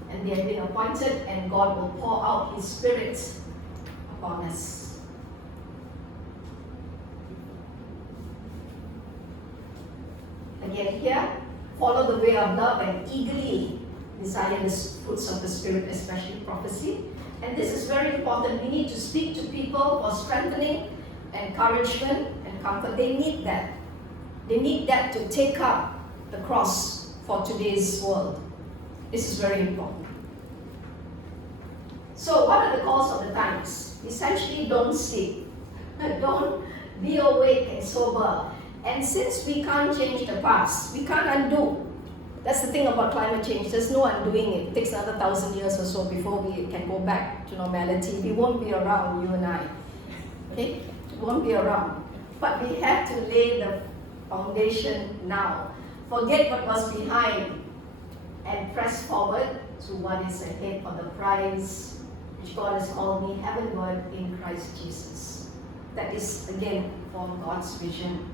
And they have been appointed, and God will pour out His Spirit upon us. Again here, follow the way of love and eagerly desire the fruits of the Spirit, especially prophecy. And this is very important. We need to speak to people for strengthening, encouragement, and comfort. They need that. They need that to take up the cross for today's world. This is very important. So what are the calls of the times? Essentially, don't sleep. Don't be awake and sober. And since we can't change the past, we can't undo. That's the thing about climate change. There's no undoing it. It takes another 1,000 years or so before we can go back to normality. We won't be around, you and I. Okay? We won't be around. But we have to lay the foundation now. Forget what was behind and press forward to what is ahead for the prize which God has called me heavenward in Christ Jesus. That is, again, for God's vision.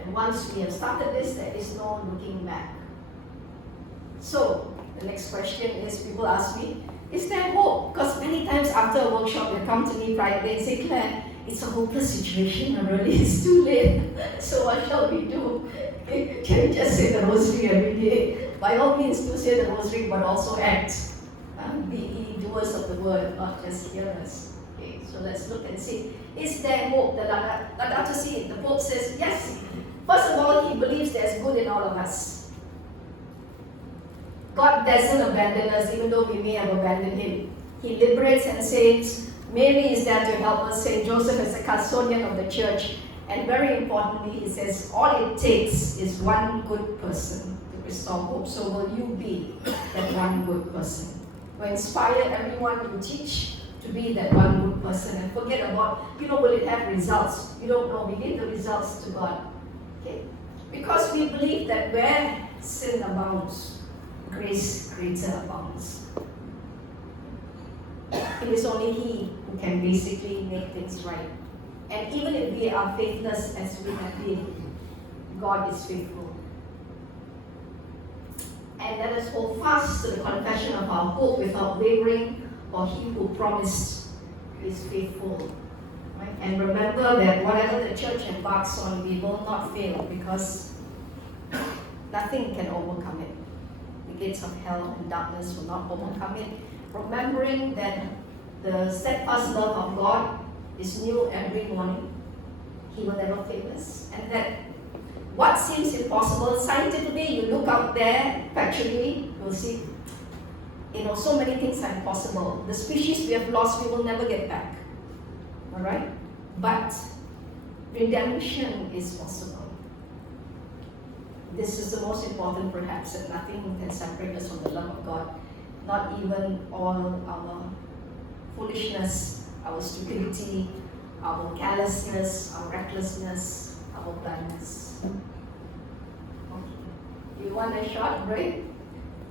And once we have started this, there is no looking back. So, the next question is, people ask me, is there hope? Because many times after a workshop, they come to me privately and say, Claire, it's a hopeless situation, and really it's too late. So what shall we do? Can we just say the rosary every day? By all means, do say the rosary, but also act. Be ye doers of the word, not just hearers. Okay, so let's look and see. Is there hope? The Laudato Si, the Pope says, yes. First of all, he believes there's good in all of us. God doesn't abandon us, even though we may have abandoned him. He liberates and saves. Mary is there to help us. Saint Joseph is a custodian of the church. And very importantly, he says, all it takes is one good person to restore hope. So will you be that one good person? We inspire everyone you teach to be that one good person. And forget about, will it have results? You don't know. We leave the results to God. Okay? Because we believe that where sin abounds, grace greater abounds. It is only He who can basically make things right. And even if we are faithless as we have been, God is faithful. And let us hold fast to the confession of our hope without wavering, for he who promised is faithful. Right? And remember that whatever the church embarks on, we will not fail because nothing can overcome it. The gates of hell and darkness will not overcome it. Remembering that the steadfast love of God is new every morning. He will never fail us. And that what seems impossible, scientifically, you look out there, factually, you'll see, so many things are impossible. The species we have lost, we will never get back. Alright? But redemption is possible. This is the most important, perhaps, that nothing can separate us from the love of God. Not even all our foolishness, our stupidity, our carelessness, our recklessness, our blindness. Okay. You want a short break?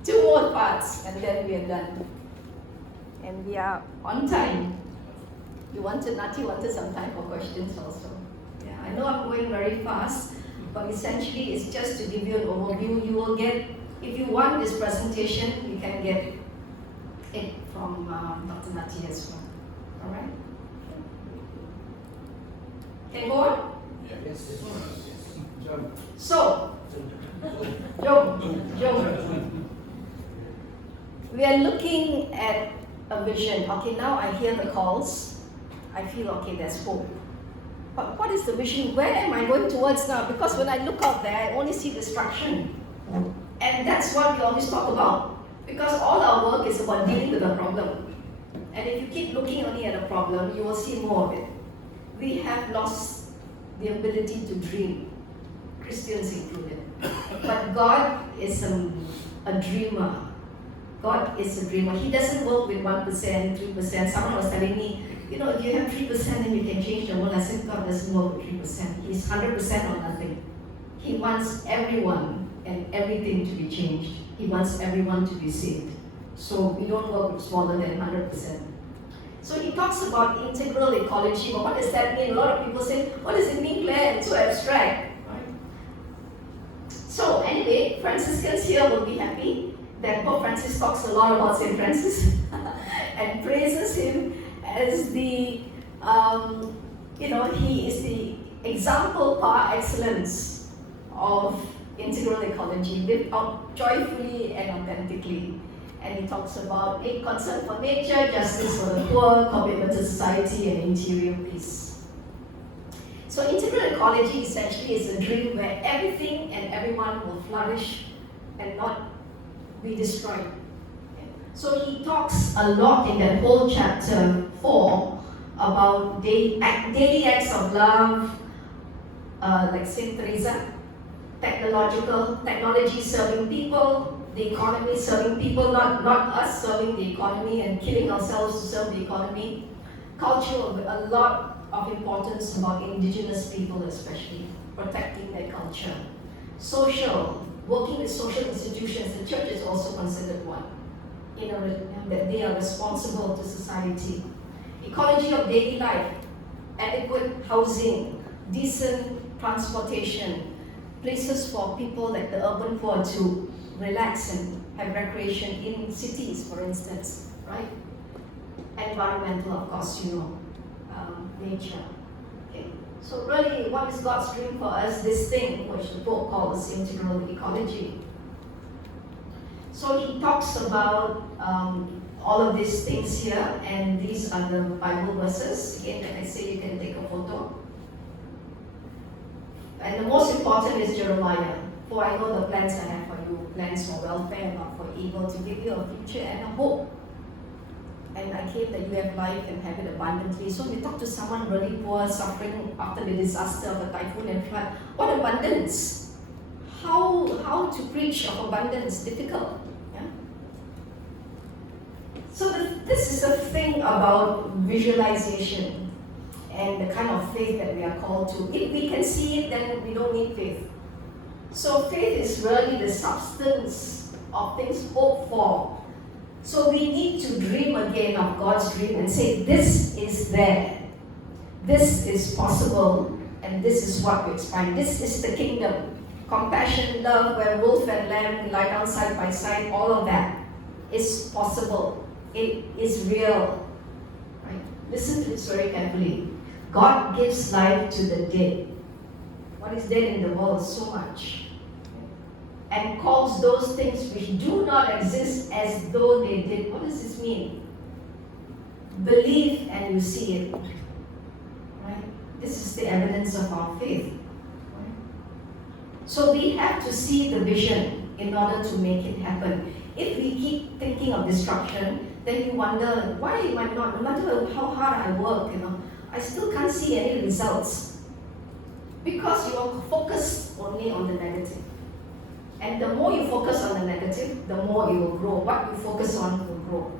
2 more parts and then we are done. And we are on time. You wanted some time for questions also. Yeah, I know I'm going very fast, but essentially it's just to give you an overview. You will get, if you want this presentation, you can get it from Dr. Nati as well. Alright? Can go on? Yes. So, Jom. We are looking at a vision. Okay, now I hear the calls. I feel, okay, there's hope. But what is the vision? Where am I going towards now? Because when I look out there, I only see destruction. And that's what we always talk about. Because all our work is about dealing with a problem. And if you keep looking only at a problem, you will see more of it. We have lost the ability to dream, Christians included. But God is a dreamer. God is a dreamer. He doesn't work with 1%, 3%. Someone was telling me, if you have 3%, then you can change the world. I said, God doesn't work with 3%. He's 100% or nothing. He wants everyone and everything to be changed. He wants everyone to be saved. So we don't work with smaller than 100%. So he talks about integral ecology. But what does that mean? A lot of people say, what does it mean, Claire? It's so abstract. Right? So anyway, Franciscans here will be happy that Pope Francis talks a lot about St. Francis and praises him as the, he is the example par excellence of integral ecology, lived out joyfully and authentically. And he talks about concern for nature, justice for the poor, commitment to society, and interior peace. So integral ecology essentially is a dream where everything and everyone will flourish and not be destroyed. So he talks a lot in that whole chapter 4 about daily acts of love, like Saint Teresa, technology serving people, the economy serving people, not us serving the economy and killing ourselves to serve the economy. Culture, a lot of importance about indigenous people especially, protecting their culture. Social, working with social institutions, the church is also considered one. That they are responsible to society. Ecology of daily life, adequate housing, decent transportation, places for people like the urban poor to relax and have recreation in cities, for instance, right? Environmental, of course, nature. Okay. So really, what is God's dream for us? This thing, which the book calls integral ecology. So he talks about all of these things here, and these are the Bible verses. Again, like I say, you can take a photo. And the most important is Jeremiah. For I know the plans I have for you, plans for welfare, not for evil, to give you a future and a hope. And I came that you have life and have it abundantly. So we talk to someone really poor, suffering after the disaster of a typhoon and flood. What abundance? How to preach of abundance? Difficult. Yeah? So this is the thing about visualization and the kind of faith that we are called to. If we can see it, then we don't need faith. So faith is really the substance of things hoped for. So we need to dream again of God's dream and say, this is there. This is possible, and this is what we expect. This is the kingdom. compassion, love, where wolf and lamb lie down side by side, all of that is possible. It is real. Right? Listen to this very carefully. God gives life to the dead. What is dead in the world? So much. And calls those things which do not exist as though they did. What does this mean? Believe and you see it. Right? This is the evidence of our faith. Right? So we have to see the vision in order to make it happen. If we keep thinking of destruction, then you wonder, why am I not, no matter how hard I work, I still can't see any results. Because you are focused only on the negative. And the more you focus on the negative, the more you will grow. What you focus on will grow.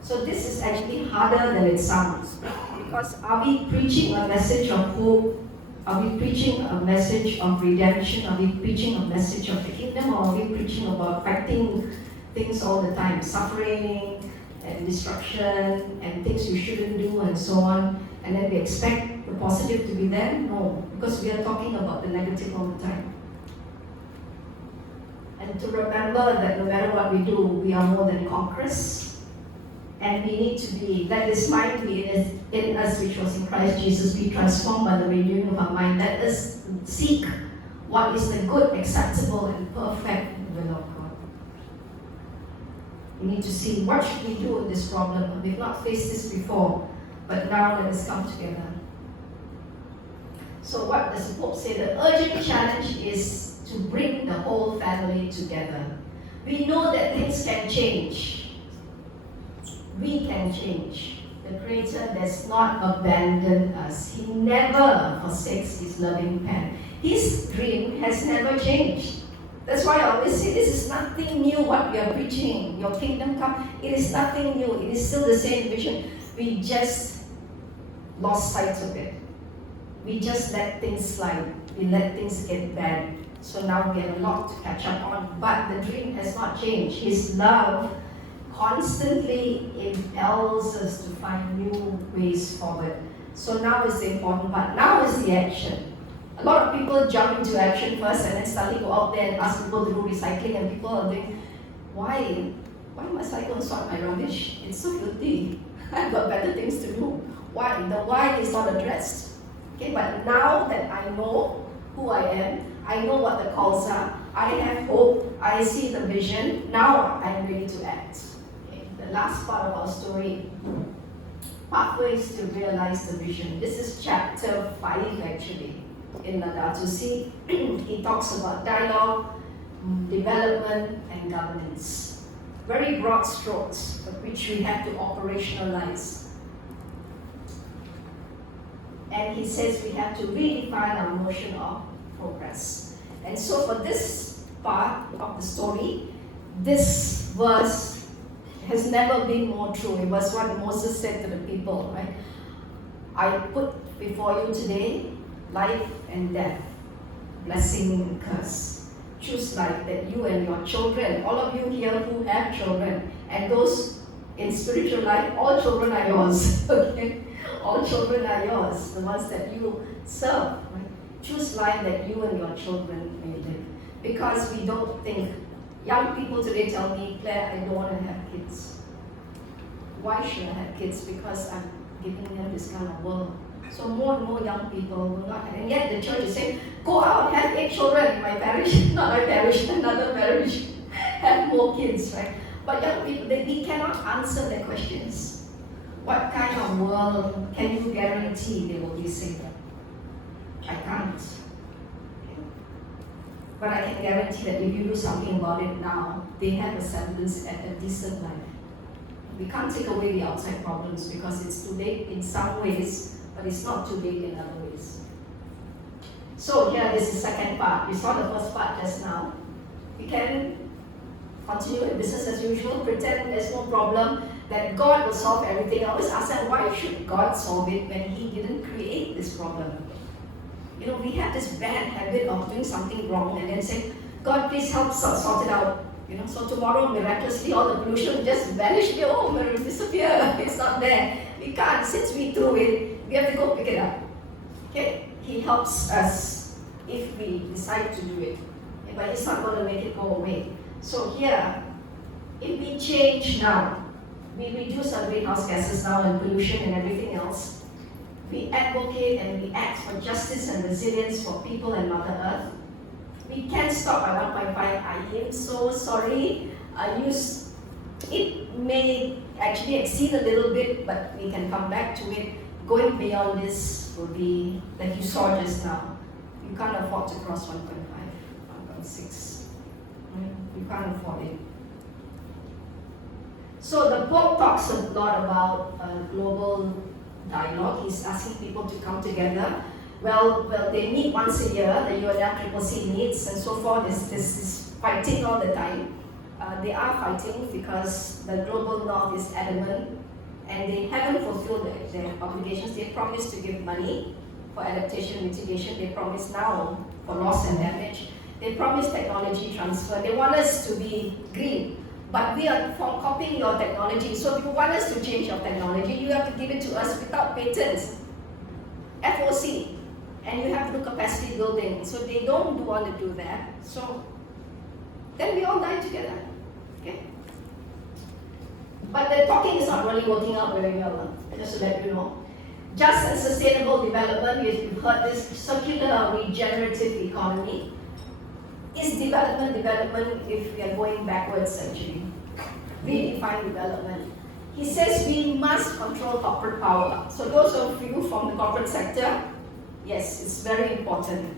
So this is actually harder than it sounds. Because are we preaching a message of hope? Are we preaching a message of redemption? Are we preaching a message of the kingdom? Or are we preaching about fighting things all the time? Suffering and destruction and things you shouldn't do and so on. And then we expect the positive to be there? No. Because we are talking about the negative all the time. And to remember that no matter what we do, we are more than conquerors. And we need to be, let this mind be in us which was in Christ Jesus, be transformed by the renewing of our mind. Let us seek what is the good, acceptable, and perfect will of God. We need to see what should we do with this problem. We've not faced this before, but now let us come together. So what does the Pope say? The urgent challenge is to bring the whole family together. We know that things can change. We can change. The Creator does not abandon us. He never forsakes His loving pen. His dream has never changed. That's why I always say this is nothing new what we are preaching. Your kingdom come. It is nothing new. It is still the same vision. We just lost sight of it. We just let things slide. We let things get bad. So now we have a lot to catch up on. But the dream has not changed. His love constantly impels us to find new ways forward. So now is the important part. Now is the action. A lot of people jump into action first and then suddenly go out there and ask people to do recycling, and people are thinking, why must I go and sort my rubbish? It's so filthy. I've got better things to do. Why? The why is not addressed. Okay, but now that I know who I am, I know what the calls are, I have hope, I see the vision, now I'm ready to act. Okay, the last part of our story, pathways to realize the vision. This is chapter 5 actually in Laudato Si. He talks about dialogue, development, and governance. Very broad strokes, but which we have to operationalize. And he says we have to redefine our notion of progress. And so for this part of the story, this verse has never been more true. It was what Moses said to the people, right? I put before you today life and death, blessing and curse. Choose life that you and your children, all of you here who have children, and those in spiritual life, all children are yours, okay? All children are yours, the ones that you serve. Right? Choose life that you and your children may live. Because we don't think, young people today tell me, Claire, I don't want to have kids. Why should I have kids? Because I'm giving them this kind of world. So more and more young people will not have, and yet the church is saying, go out, have 8 children in my parish, not my parish, another parish, have more kids, right? But young people, we cannot answer their questions. What kind of world can you guarantee they will be saved? I can't. But I can guarantee that if you do something about it now, they have a semblance at a decent life. We can't take away the outside problems because it's too late in some ways, but it's not too late in other ways. So here is the second part. We saw the first part just now. We can continue in business as usual, pretend there's no problem, that God will solve everything. I always ask them, why should God solve it when He didn't create this problem? You know, we have this bad habit of doing something wrong and then say, God, please help sort it out. You know, so tomorrow miraculously all the pollution will just vanish. Oh, it will disappear. It's not there. We can't. Since we threw it, we have to go pick it up. Okay? He helps us if we decide to do it. but it's not going to make it go away. So here, if we change now, we reduce our greenhouse gases now and pollution and everything else, we advocate and we act for justice and resilience for people and Mother Earth, we can stop by 1.5. I am so sorry. It may actually exceed a little bit, but we can come back to it. Going beyond this will be, like you saw just now, you can't afford to cross 1.5, 1.6. You can't afford it. So the Pope talks a lot about global dialogue. He's asking people to come together. Well, they meet once a year, the UNFCCC meets, and so forth. This fighting all the time. They are fighting because the global north is adamant and they haven't fulfilled their obligations. They promised to give money for adaptation mitigation. They promise now for loss and damage. They promise technology transfer. They want us to be green, but we are copying your technology. So if you want us to change your technology, you have to give it to us without patents, FOC, and you have to do capacity building. So they don't want to do that. So then we all die together. Okay? But the talking is not really working out very well, just to let you know. Just and sustainable development, we've heard this circular regenerative economy. Is development if we are going backwards actually? Redefine development. He says we must control corporate power. So those of you from the corporate sector, yes, it's very important.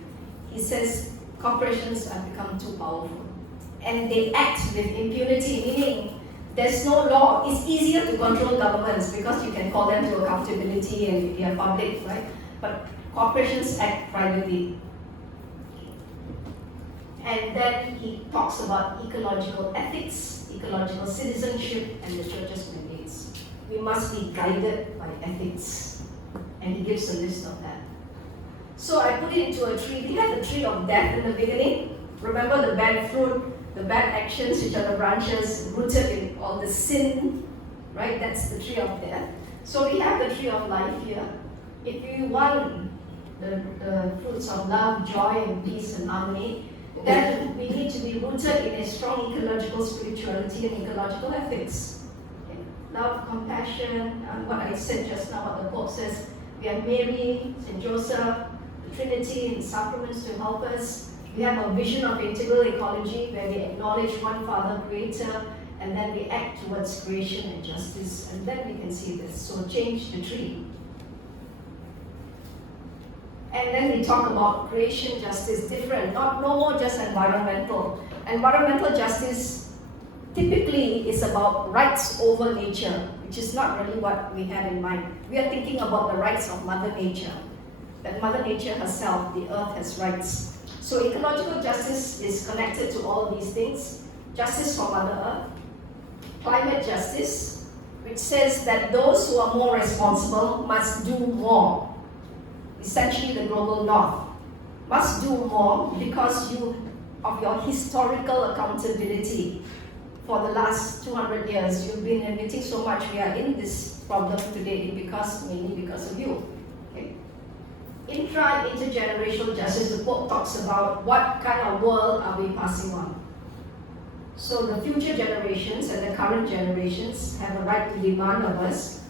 He says corporations have become too powerful. And they act with impunity, meaning there's no law. It's easier to control governments because you can call them to accountability and they are public, right? But corporations act privately. And then he talks about ecological ethics, ecological citizenship, and the church's mandates. We must be guided by ethics. And he gives a list of that. So I put it into a tree. We had the tree of death in the beginning. Remember the bad fruit, the bad actions, which are the branches rooted in all the sin, right? That's the tree of death. So we have the tree of life here. If you want the fruits of love, joy, and peace and harmony, then we need to be rooted in a strong ecological spirituality and ecological ethics. Okay. Love, compassion, and what I said just now, what the Pope says, we have Mary, St. Joseph, the Trinity, and sacraments to help us. We have a vision of integral ecology where we acknowledge one Father Creator and then we act towards creation and justice, and then we can see this. So change the tree. And then we talk about creation justice, different, no more just environmental. Environmental justice typically is about rights over nature, which is not really what we had in mind. We are thinking about the rights of Mother Nature, that Mother Nature herself, the earth, has rights. So ecological justice is connected to all of these things. Justice for Mother Earth, climate justice, which says that those who are more responsible must do more. Essentially the global north must do more because of your historical accountability. For the last 200 years, you've been emitting so much. We are in this problem today mainly because of you. Okay? Intergenerational justice, the Pope talks about what kind of world are we passing on. So the future generations and the current generations have a right to demand of us,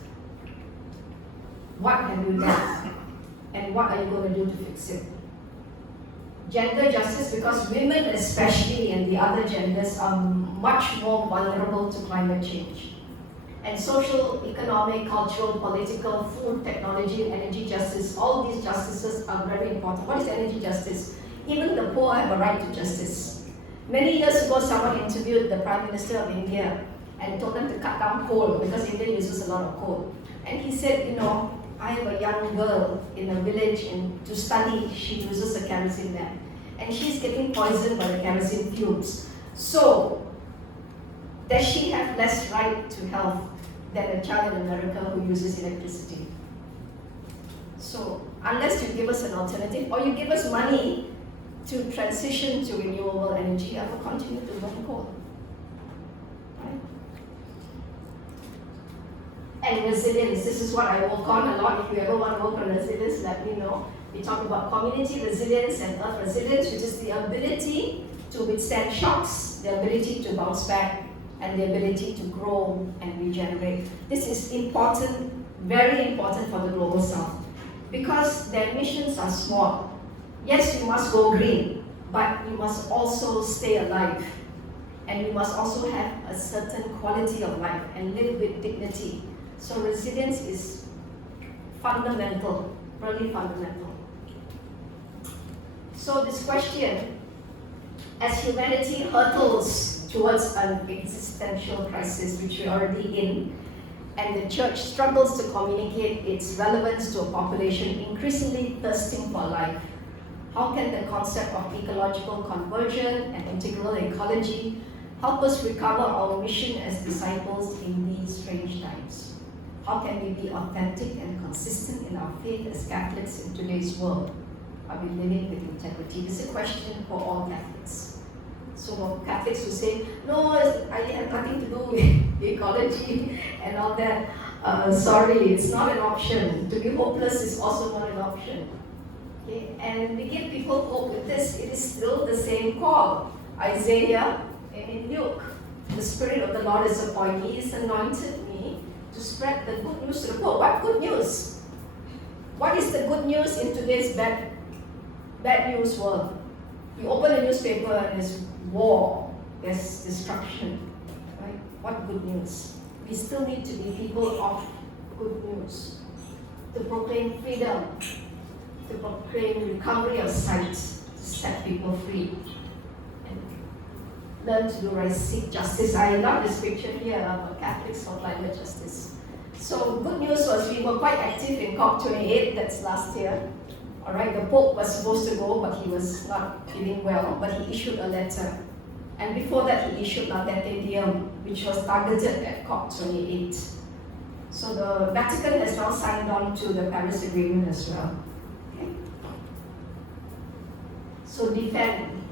what have you done and what are you going to do to fix it. Gender justice, because women especially and the other genders are much more vulnerable to climate change. And social, economic, cultural, political, food, technology, and energy justice, all these justices are very important. What is energy justice? Even the poor have a right to justice. Many years ago, someone interviewed the Prime Minister of India and told them to cut down coal because India uses a lot of coal. And he said, I have a young girl in a village and to study, she uses a kerosene lamp. And she's getting poisoned by the kerosene fumes. So, does she have less right to health than a child in America who uses electricity? So, unless you give us an alternative or you give us money to transition to renewable energy, I will continue to burn coal. Right? And resilience, this is what I work on a lot. If you ever want to work on resilience, let me know. We talk about community resilience and earth resilience, which is the ability to withstand shocks, the ability to bounce back, and the ability to grow and regenerate. This is important, very important for the Global South, because their missions are small. Yes, you must go green, but you must also stay alive. And you must also have a certain quality of life and live with dignity. So resilience is fundamental, really fundamental. So this question, as humanity hurtles towards an existential crisis, which we're already in, and the church struggles to communicate its relevance to a population increasingly thirsting for life, how can the concept of ecological conversion and integral ecology help us recover our mission as disciples in these strange times? How can we be authentic and consistent in our faith as Catholics in today's world? Are we living with integrity? This is a question for all Catholics. So for Catholics who say, no, I have nothing to do with ecology and all that, sorry, it's not an option. To be hopeless is also not an option. Okay? And we give people hope with this. It is still the same call. Isaiah and in Luke, the Spirit of the Lord is upon me. He has anointed me to spread the good news to the poor. What good news? What is the good news in today's bad news world? You open a newspaper and there's war, there's destruction, right? What good news? We still need to be people of good news, to proclaim freedom, to proclaim recovery of sight, to set people free, and learn to do right, seek justice. I love this picture here of Catholics for climate justice. So good news was we were quite active in COP28, that's last year. All right, the Pope was supposed to go, but he was not feeling well, but he issued a letter. And before that, he issued Laudate Deum, which was targeted at COP28. So the Vatican has now signed on to the Paris Agreement as well. Okay. So defend.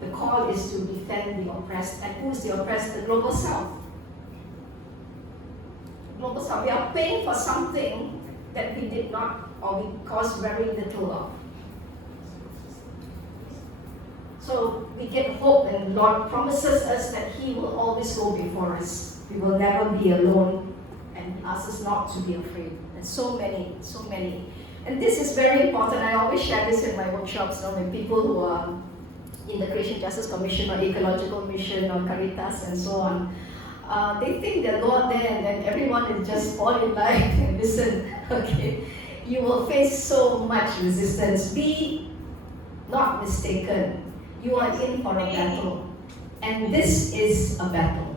The call is to defend the oppressed. And who is the oppressed? The Global South. Global South. We are paying for something that we did not, or we caused very little of. So we get hope, and the Lord promises us that He will always go before us. We will never be alone, and He asks us not to be afraid. And so many. And this is very important. I always share this in my workshops with people who are in the Creation Justice Commission or Ecological Mission or Caritas and so on. They think they'll go out there and then everyone will just fall in line and listen. Okay, you will face so much resistance. Be not mistaken. You are in for a battle. And this is a battle.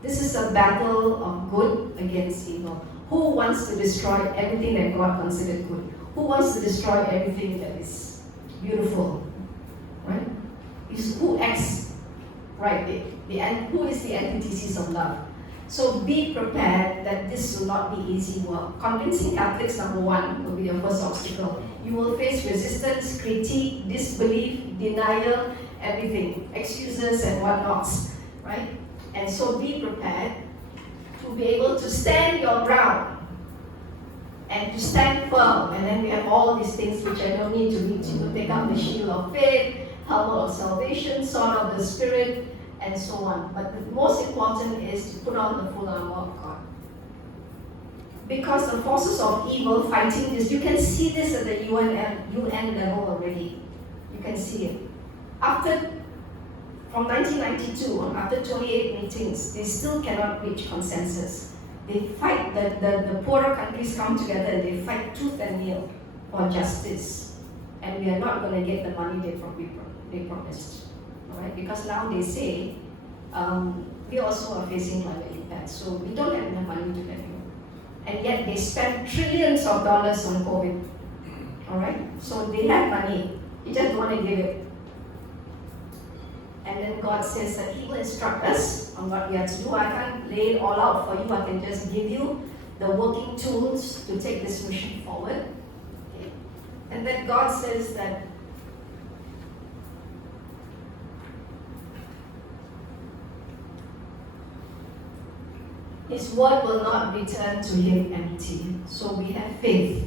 This is a battle of good against evil. Who wants to destroy everything that God considered good? Who wants to destroy everything that is beautiful? Right? Who acts right? Who is the antithesis of love? So be prepared that this will not be easy work. Convincing Catholics, number one, will be your first obstacle. You will face resistance, critique, disbelief, denial, everything, excuses and whatnots, right? And so be prepared to be able to stand your ground and to stand firm. And then we have all these things which I don't need to read. You will take up the shield of faith, helmet of salvation, sword of the Spirit, and so on. But the most important is to put on the full armor of God. Because the forces of evil fighting this, you can see this at the UN level already. You can see it. From 1992, after 28 meetings, they still cannot reach consensus. They fight, the poorer countries come together and they fight tooth and nail for justice. And we are not going to get the money they promised. All right? Because now they say, we also are facing climate impact, so we don't have enough money to get you. And yet they spend trillions of dollars on COVID. All right? So they have money. You just don't want to give it. And then God says that He will instruct us on what we have to do. I can't lay it all out for you. I can just give you the working tools to take this mission forward. Okay. And then God says that His word will not return to Him empty. So we have faith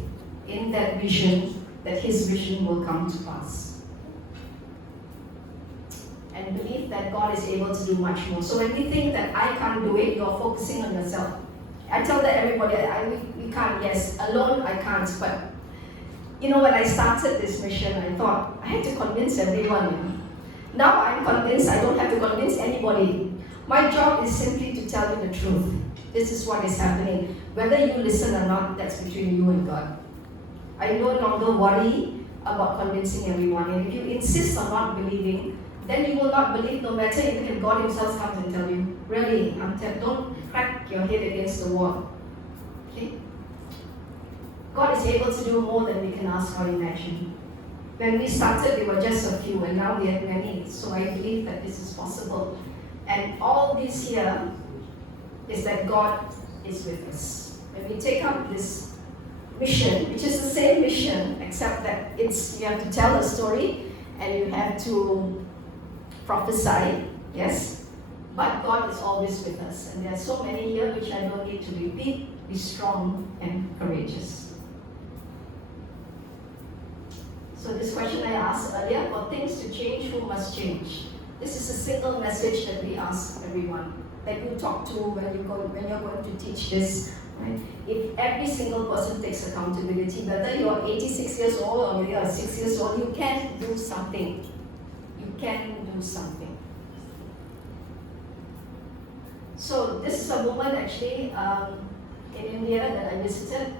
in that vision, that His vision will come to pass. and believe that God is able to do much more. So when we think that I can't do it, you're focusing on yourself. I tell that everybody, we can't, yes, alone I can't, but you know, when I started this mission, I thought I had to convince everyone. Now I'm convinced I don't have to convince anybody. My job is simply to tell you the truth. This is what is happening. Whether you listen or not, that's between you and God. I no longer worry about convincing everyone. And if you insist on not believing, then you will not believe no matter if God himself comes and tell you, really, don't crack your head against the wall. Okay? God is able to do more than we can ask or imagine. When we started, we were just a few, and now we have many. So I believe that this is possible. And all this here is that God is with us. When we take up this mission, which is the same mission, except that you have to tell a story and you have to prophesy, yes? But God is always with us. And there are so many here which I don't need to repeat. Be strong and courageous. So this question I asked earlier, for things to change, who must change? This is a single message that we ask everyone, that you talk to when you're going to teach this. Right? If every single person takes accountability, whether you're 86 years old or you're 6 years old, you can do something. You can do something. So this is a woman actually in India that I visited.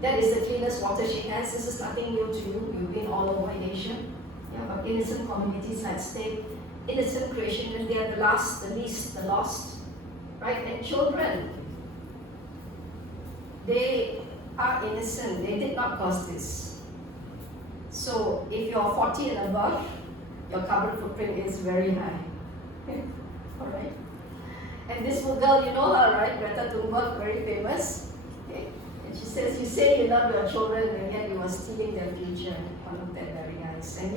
That is the cleanest water she has. This is nothing new to you. You've been all over Asia. Yeah, but innocent communities at stake, innocent creation, and they are the last, the least, the lost. Right? And children, they are innocent. They did not cause this. So if you're 40 and above, your carbon footprint is very high. All right? And this little girl, you know her, right? Greta Thunberg, very famous. Okay. And she says, you say you love your children, and yet you are stealing their future. One of their very eyes. And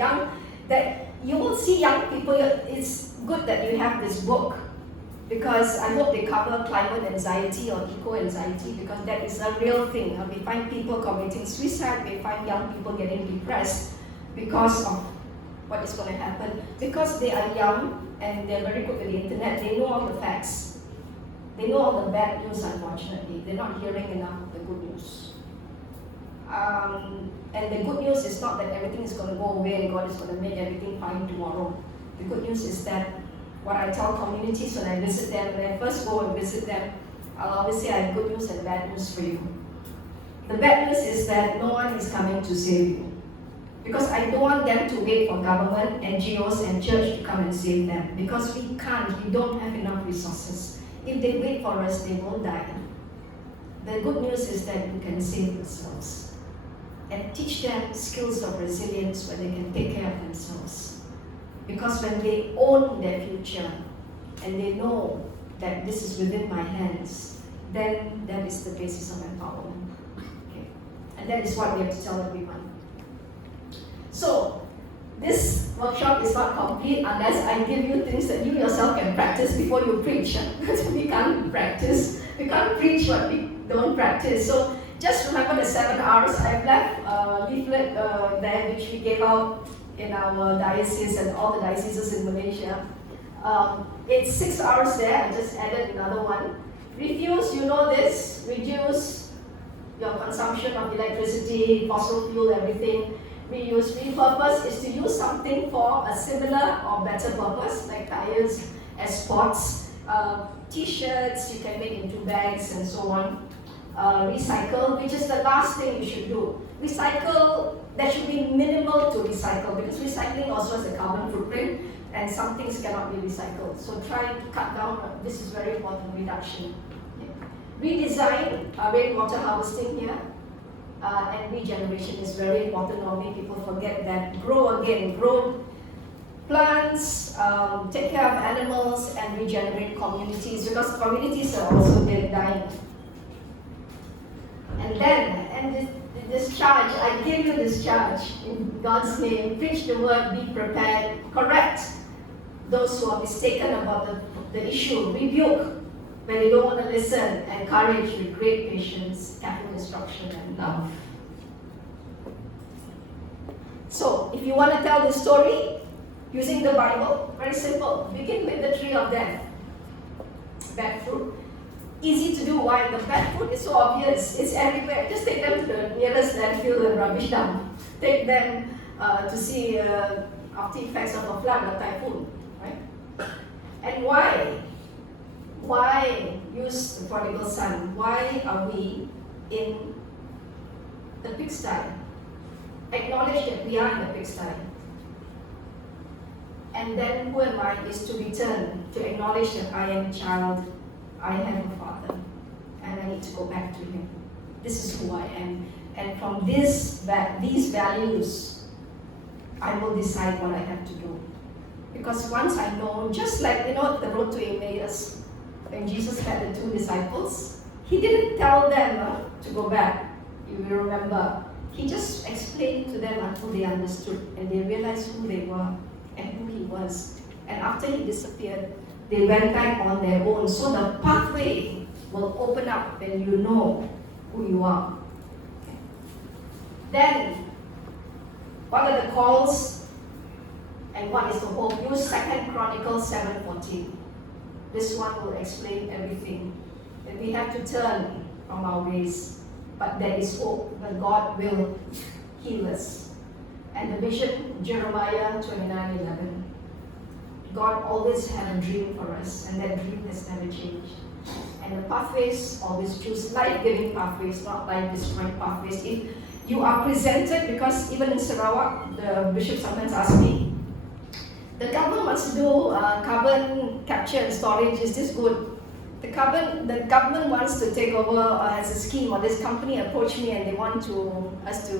that you will see young people, it's good that you have this book, because I hope they cover climate anxiety or eco-anxiety, because that is a real thing. We find people committing suicide, we find young people getting depressed because of what is going to happen. Because they are young and they're very good with the internet, they know all the facts. They know all the bad news, unfortunately. They're not hearing enough of the good news. And the good news is not that everything is going to go away and God is going to make everything fine tomorrow. The good news is that what I tell communities when I visit them, when I first go and visit them, I'll always say I have good news and bad news for you. The bad news is that no one is coming to save you. Because I don't want them to wait for government, NGOs and church to come and save them. Because we can't, we don't have enough resources. If they wait for us, they will die. The good news is that you can save yourselves. And teach them skills of resilience where they can take care of themselves. Because when they own their future and they know that this is within my hands, then that is the basis of empowerment. Okay? And that is what we have to tell everyone. So, this workshop is not complete unless I give you things that you yourself can practice before you preach. Because we can't practice, we can't preach what we don't practice. So, just remember the 7 R's. I've left a leaflet there which we gave out in our diocese and all the dioceses in Malaysia. It's 6 R's there. I just added another one. Refuse, you know this. Reduce your consumption of electricity, fossil fuel, everything. Reuse. Repurpose is to use something for a similar or better purpose, like tires as pots, t-shirts you can make into bags and so on. Recycle, which is the last thing you should do. Recycle, there should be minimal to recycle, because recycling also has a carbon footprint and some things cannot be recycled. So try to cut down, this is very important, reduction. Yeah. Redesign, rainwater harvesting here. And regeneration is very important. Normally people forget that. Grow again, grow plants, take care of animals, and regenerate communities, because communities are also dying. And then, this charge, I give you this charge in God's name. Preach the word, be prepared, correct those who are mistaken about the issue, rebuke when they don't want to listen, encourage with great patience, careful instruction, and love. So, if you want to tell the story, Using the Bible, very simple. Begin with the tree of death. Bad fruit. Easy to do. Why? The bad fruit is so obvious. It's everywhere. Just take them to the nearest landfill and rubbish dump. Take them to see after effects of a flood or typhoon. Right? And why? Why use the prodigal son? Why are we in the pigsty? Acknowledge that we are in the pigsty. And then who am I is to return, to acknowledge that I am a child, I have a father, and I need to go back to him. This is who I am. And from these values, I will decide what I have to do. Because once I know, just like, the road to Emmaus, when Jesus met the two disciples, he didn't tell them to go back. You will remember. He just explained to them until they understood, and they realized who they were and who he was. And after he disappeared, they went back on their own. So the pathway will open up when you know who you are. Okay. Then, what are the calls and what is the hope? Use 2 Chronicles 7:14. This one will explain everything. That we have to turn from our ways, but there is hope that God will heal us. And the vision, Jeremiah 29:11. God always had a dream for us, and that dream has never changed. And the pathways always choose life-giving pathways, not life-destroying pathways. If you are presented, because even in Sarawak, the bishop sometimes asks me, the government wants to do carbon capture and storage, is this good? The government wants to take over, has a scheme, or this company approached me and they want us to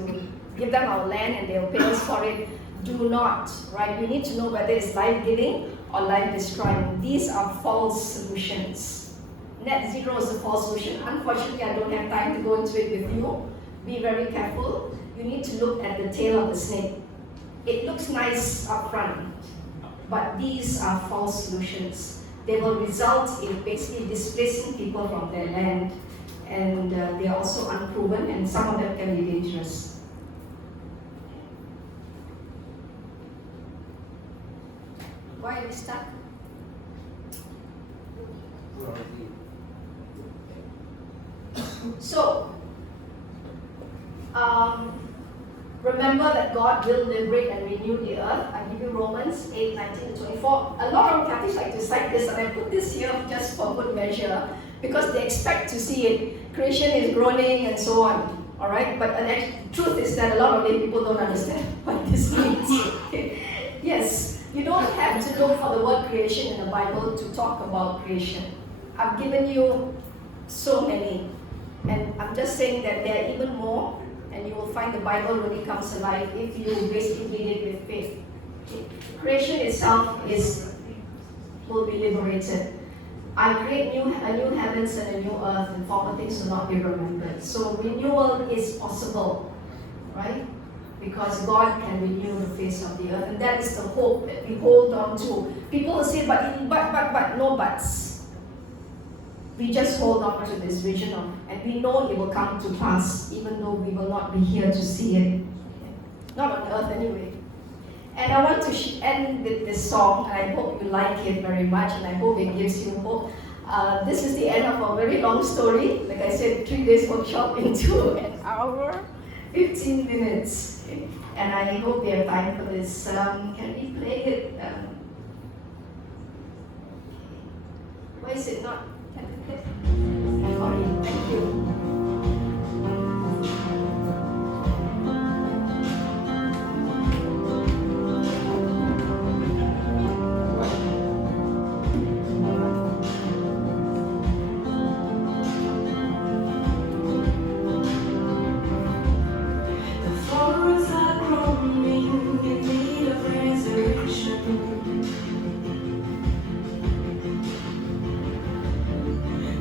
give them our land and they'll pay us for it. Do not, right? You need to know whether it's life-giving or life-destroying. These are false solutions. Net zero is a false solution. Unfortunately, I don't have time to go into it with you. Be very careful. You need to look at the tail of the snake. It looks nice up front, but these are false solutions. They will result in basically displacing people from their land, and they are also unproven, and some of them can be dangerous. Why are we stuck? So, remember that God will liberate and renew the earth. I give you Romans 8:19-24. A lot of Catholics like to cite this, and I put this here just for good measure because they expect to see it. Creation is groaning and so on. All right, but the truth is that a lot of lay people don't understand what this means. Yes. You don't have to look for the word creation in the Bible to talk about creation. I've given you so many, and I'm just saying that there are even more, and you will find the Bible really comes alive if you basically read it with faith. Creation itself will be liberated. I create a new heavens and a new earth, and former things will not be remembered. So renewal is possible, right? Because God can renew the face of the earth, and that is the hope that we hold on to. People will say, but no buts. We just hold on to this vision and we know it will come to pass, even though we will not be here to see it. Not on earth anyway. And I want to end with this song, and I hope you like it very much, and I hope it gives you hope. This is the end of a very long story. Like I said, 3 days workshop into an hour, 15 minutes. And I hope we have time for this. Can we play it? Why is it not? Sorry, thank you.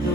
The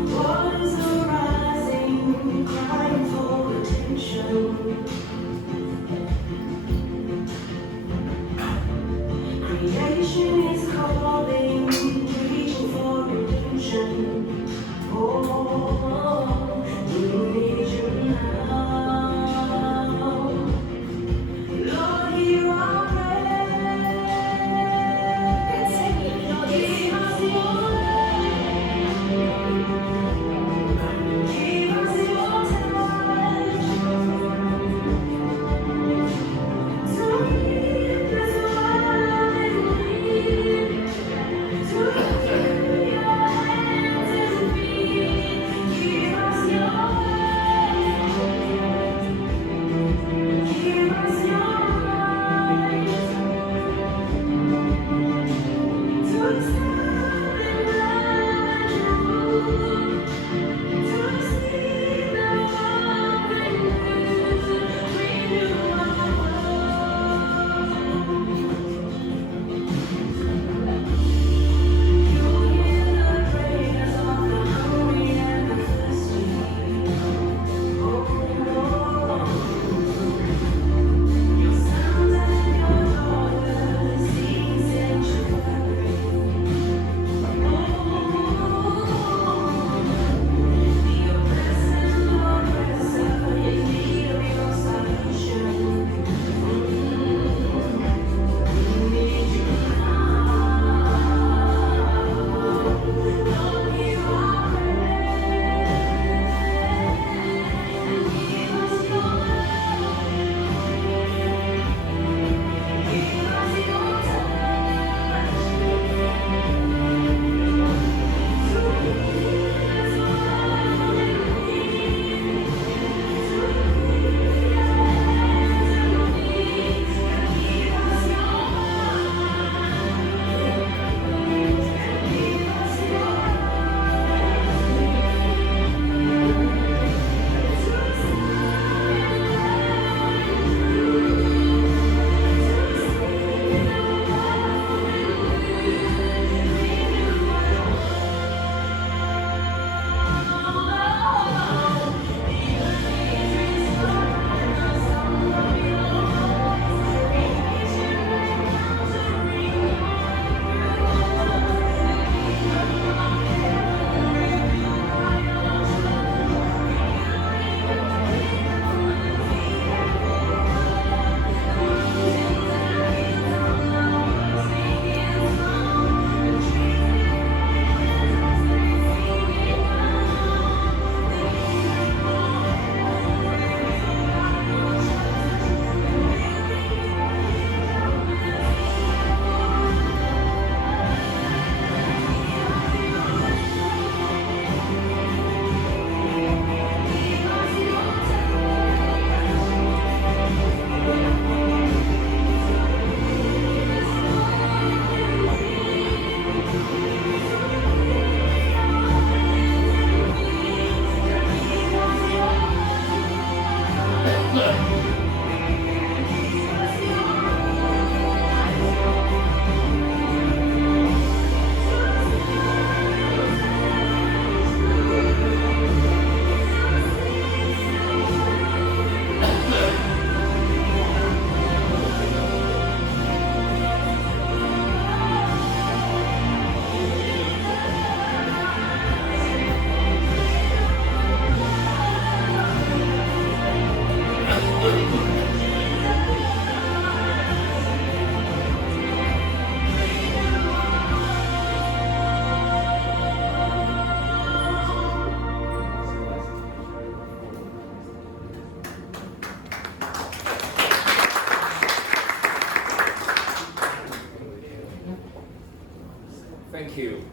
you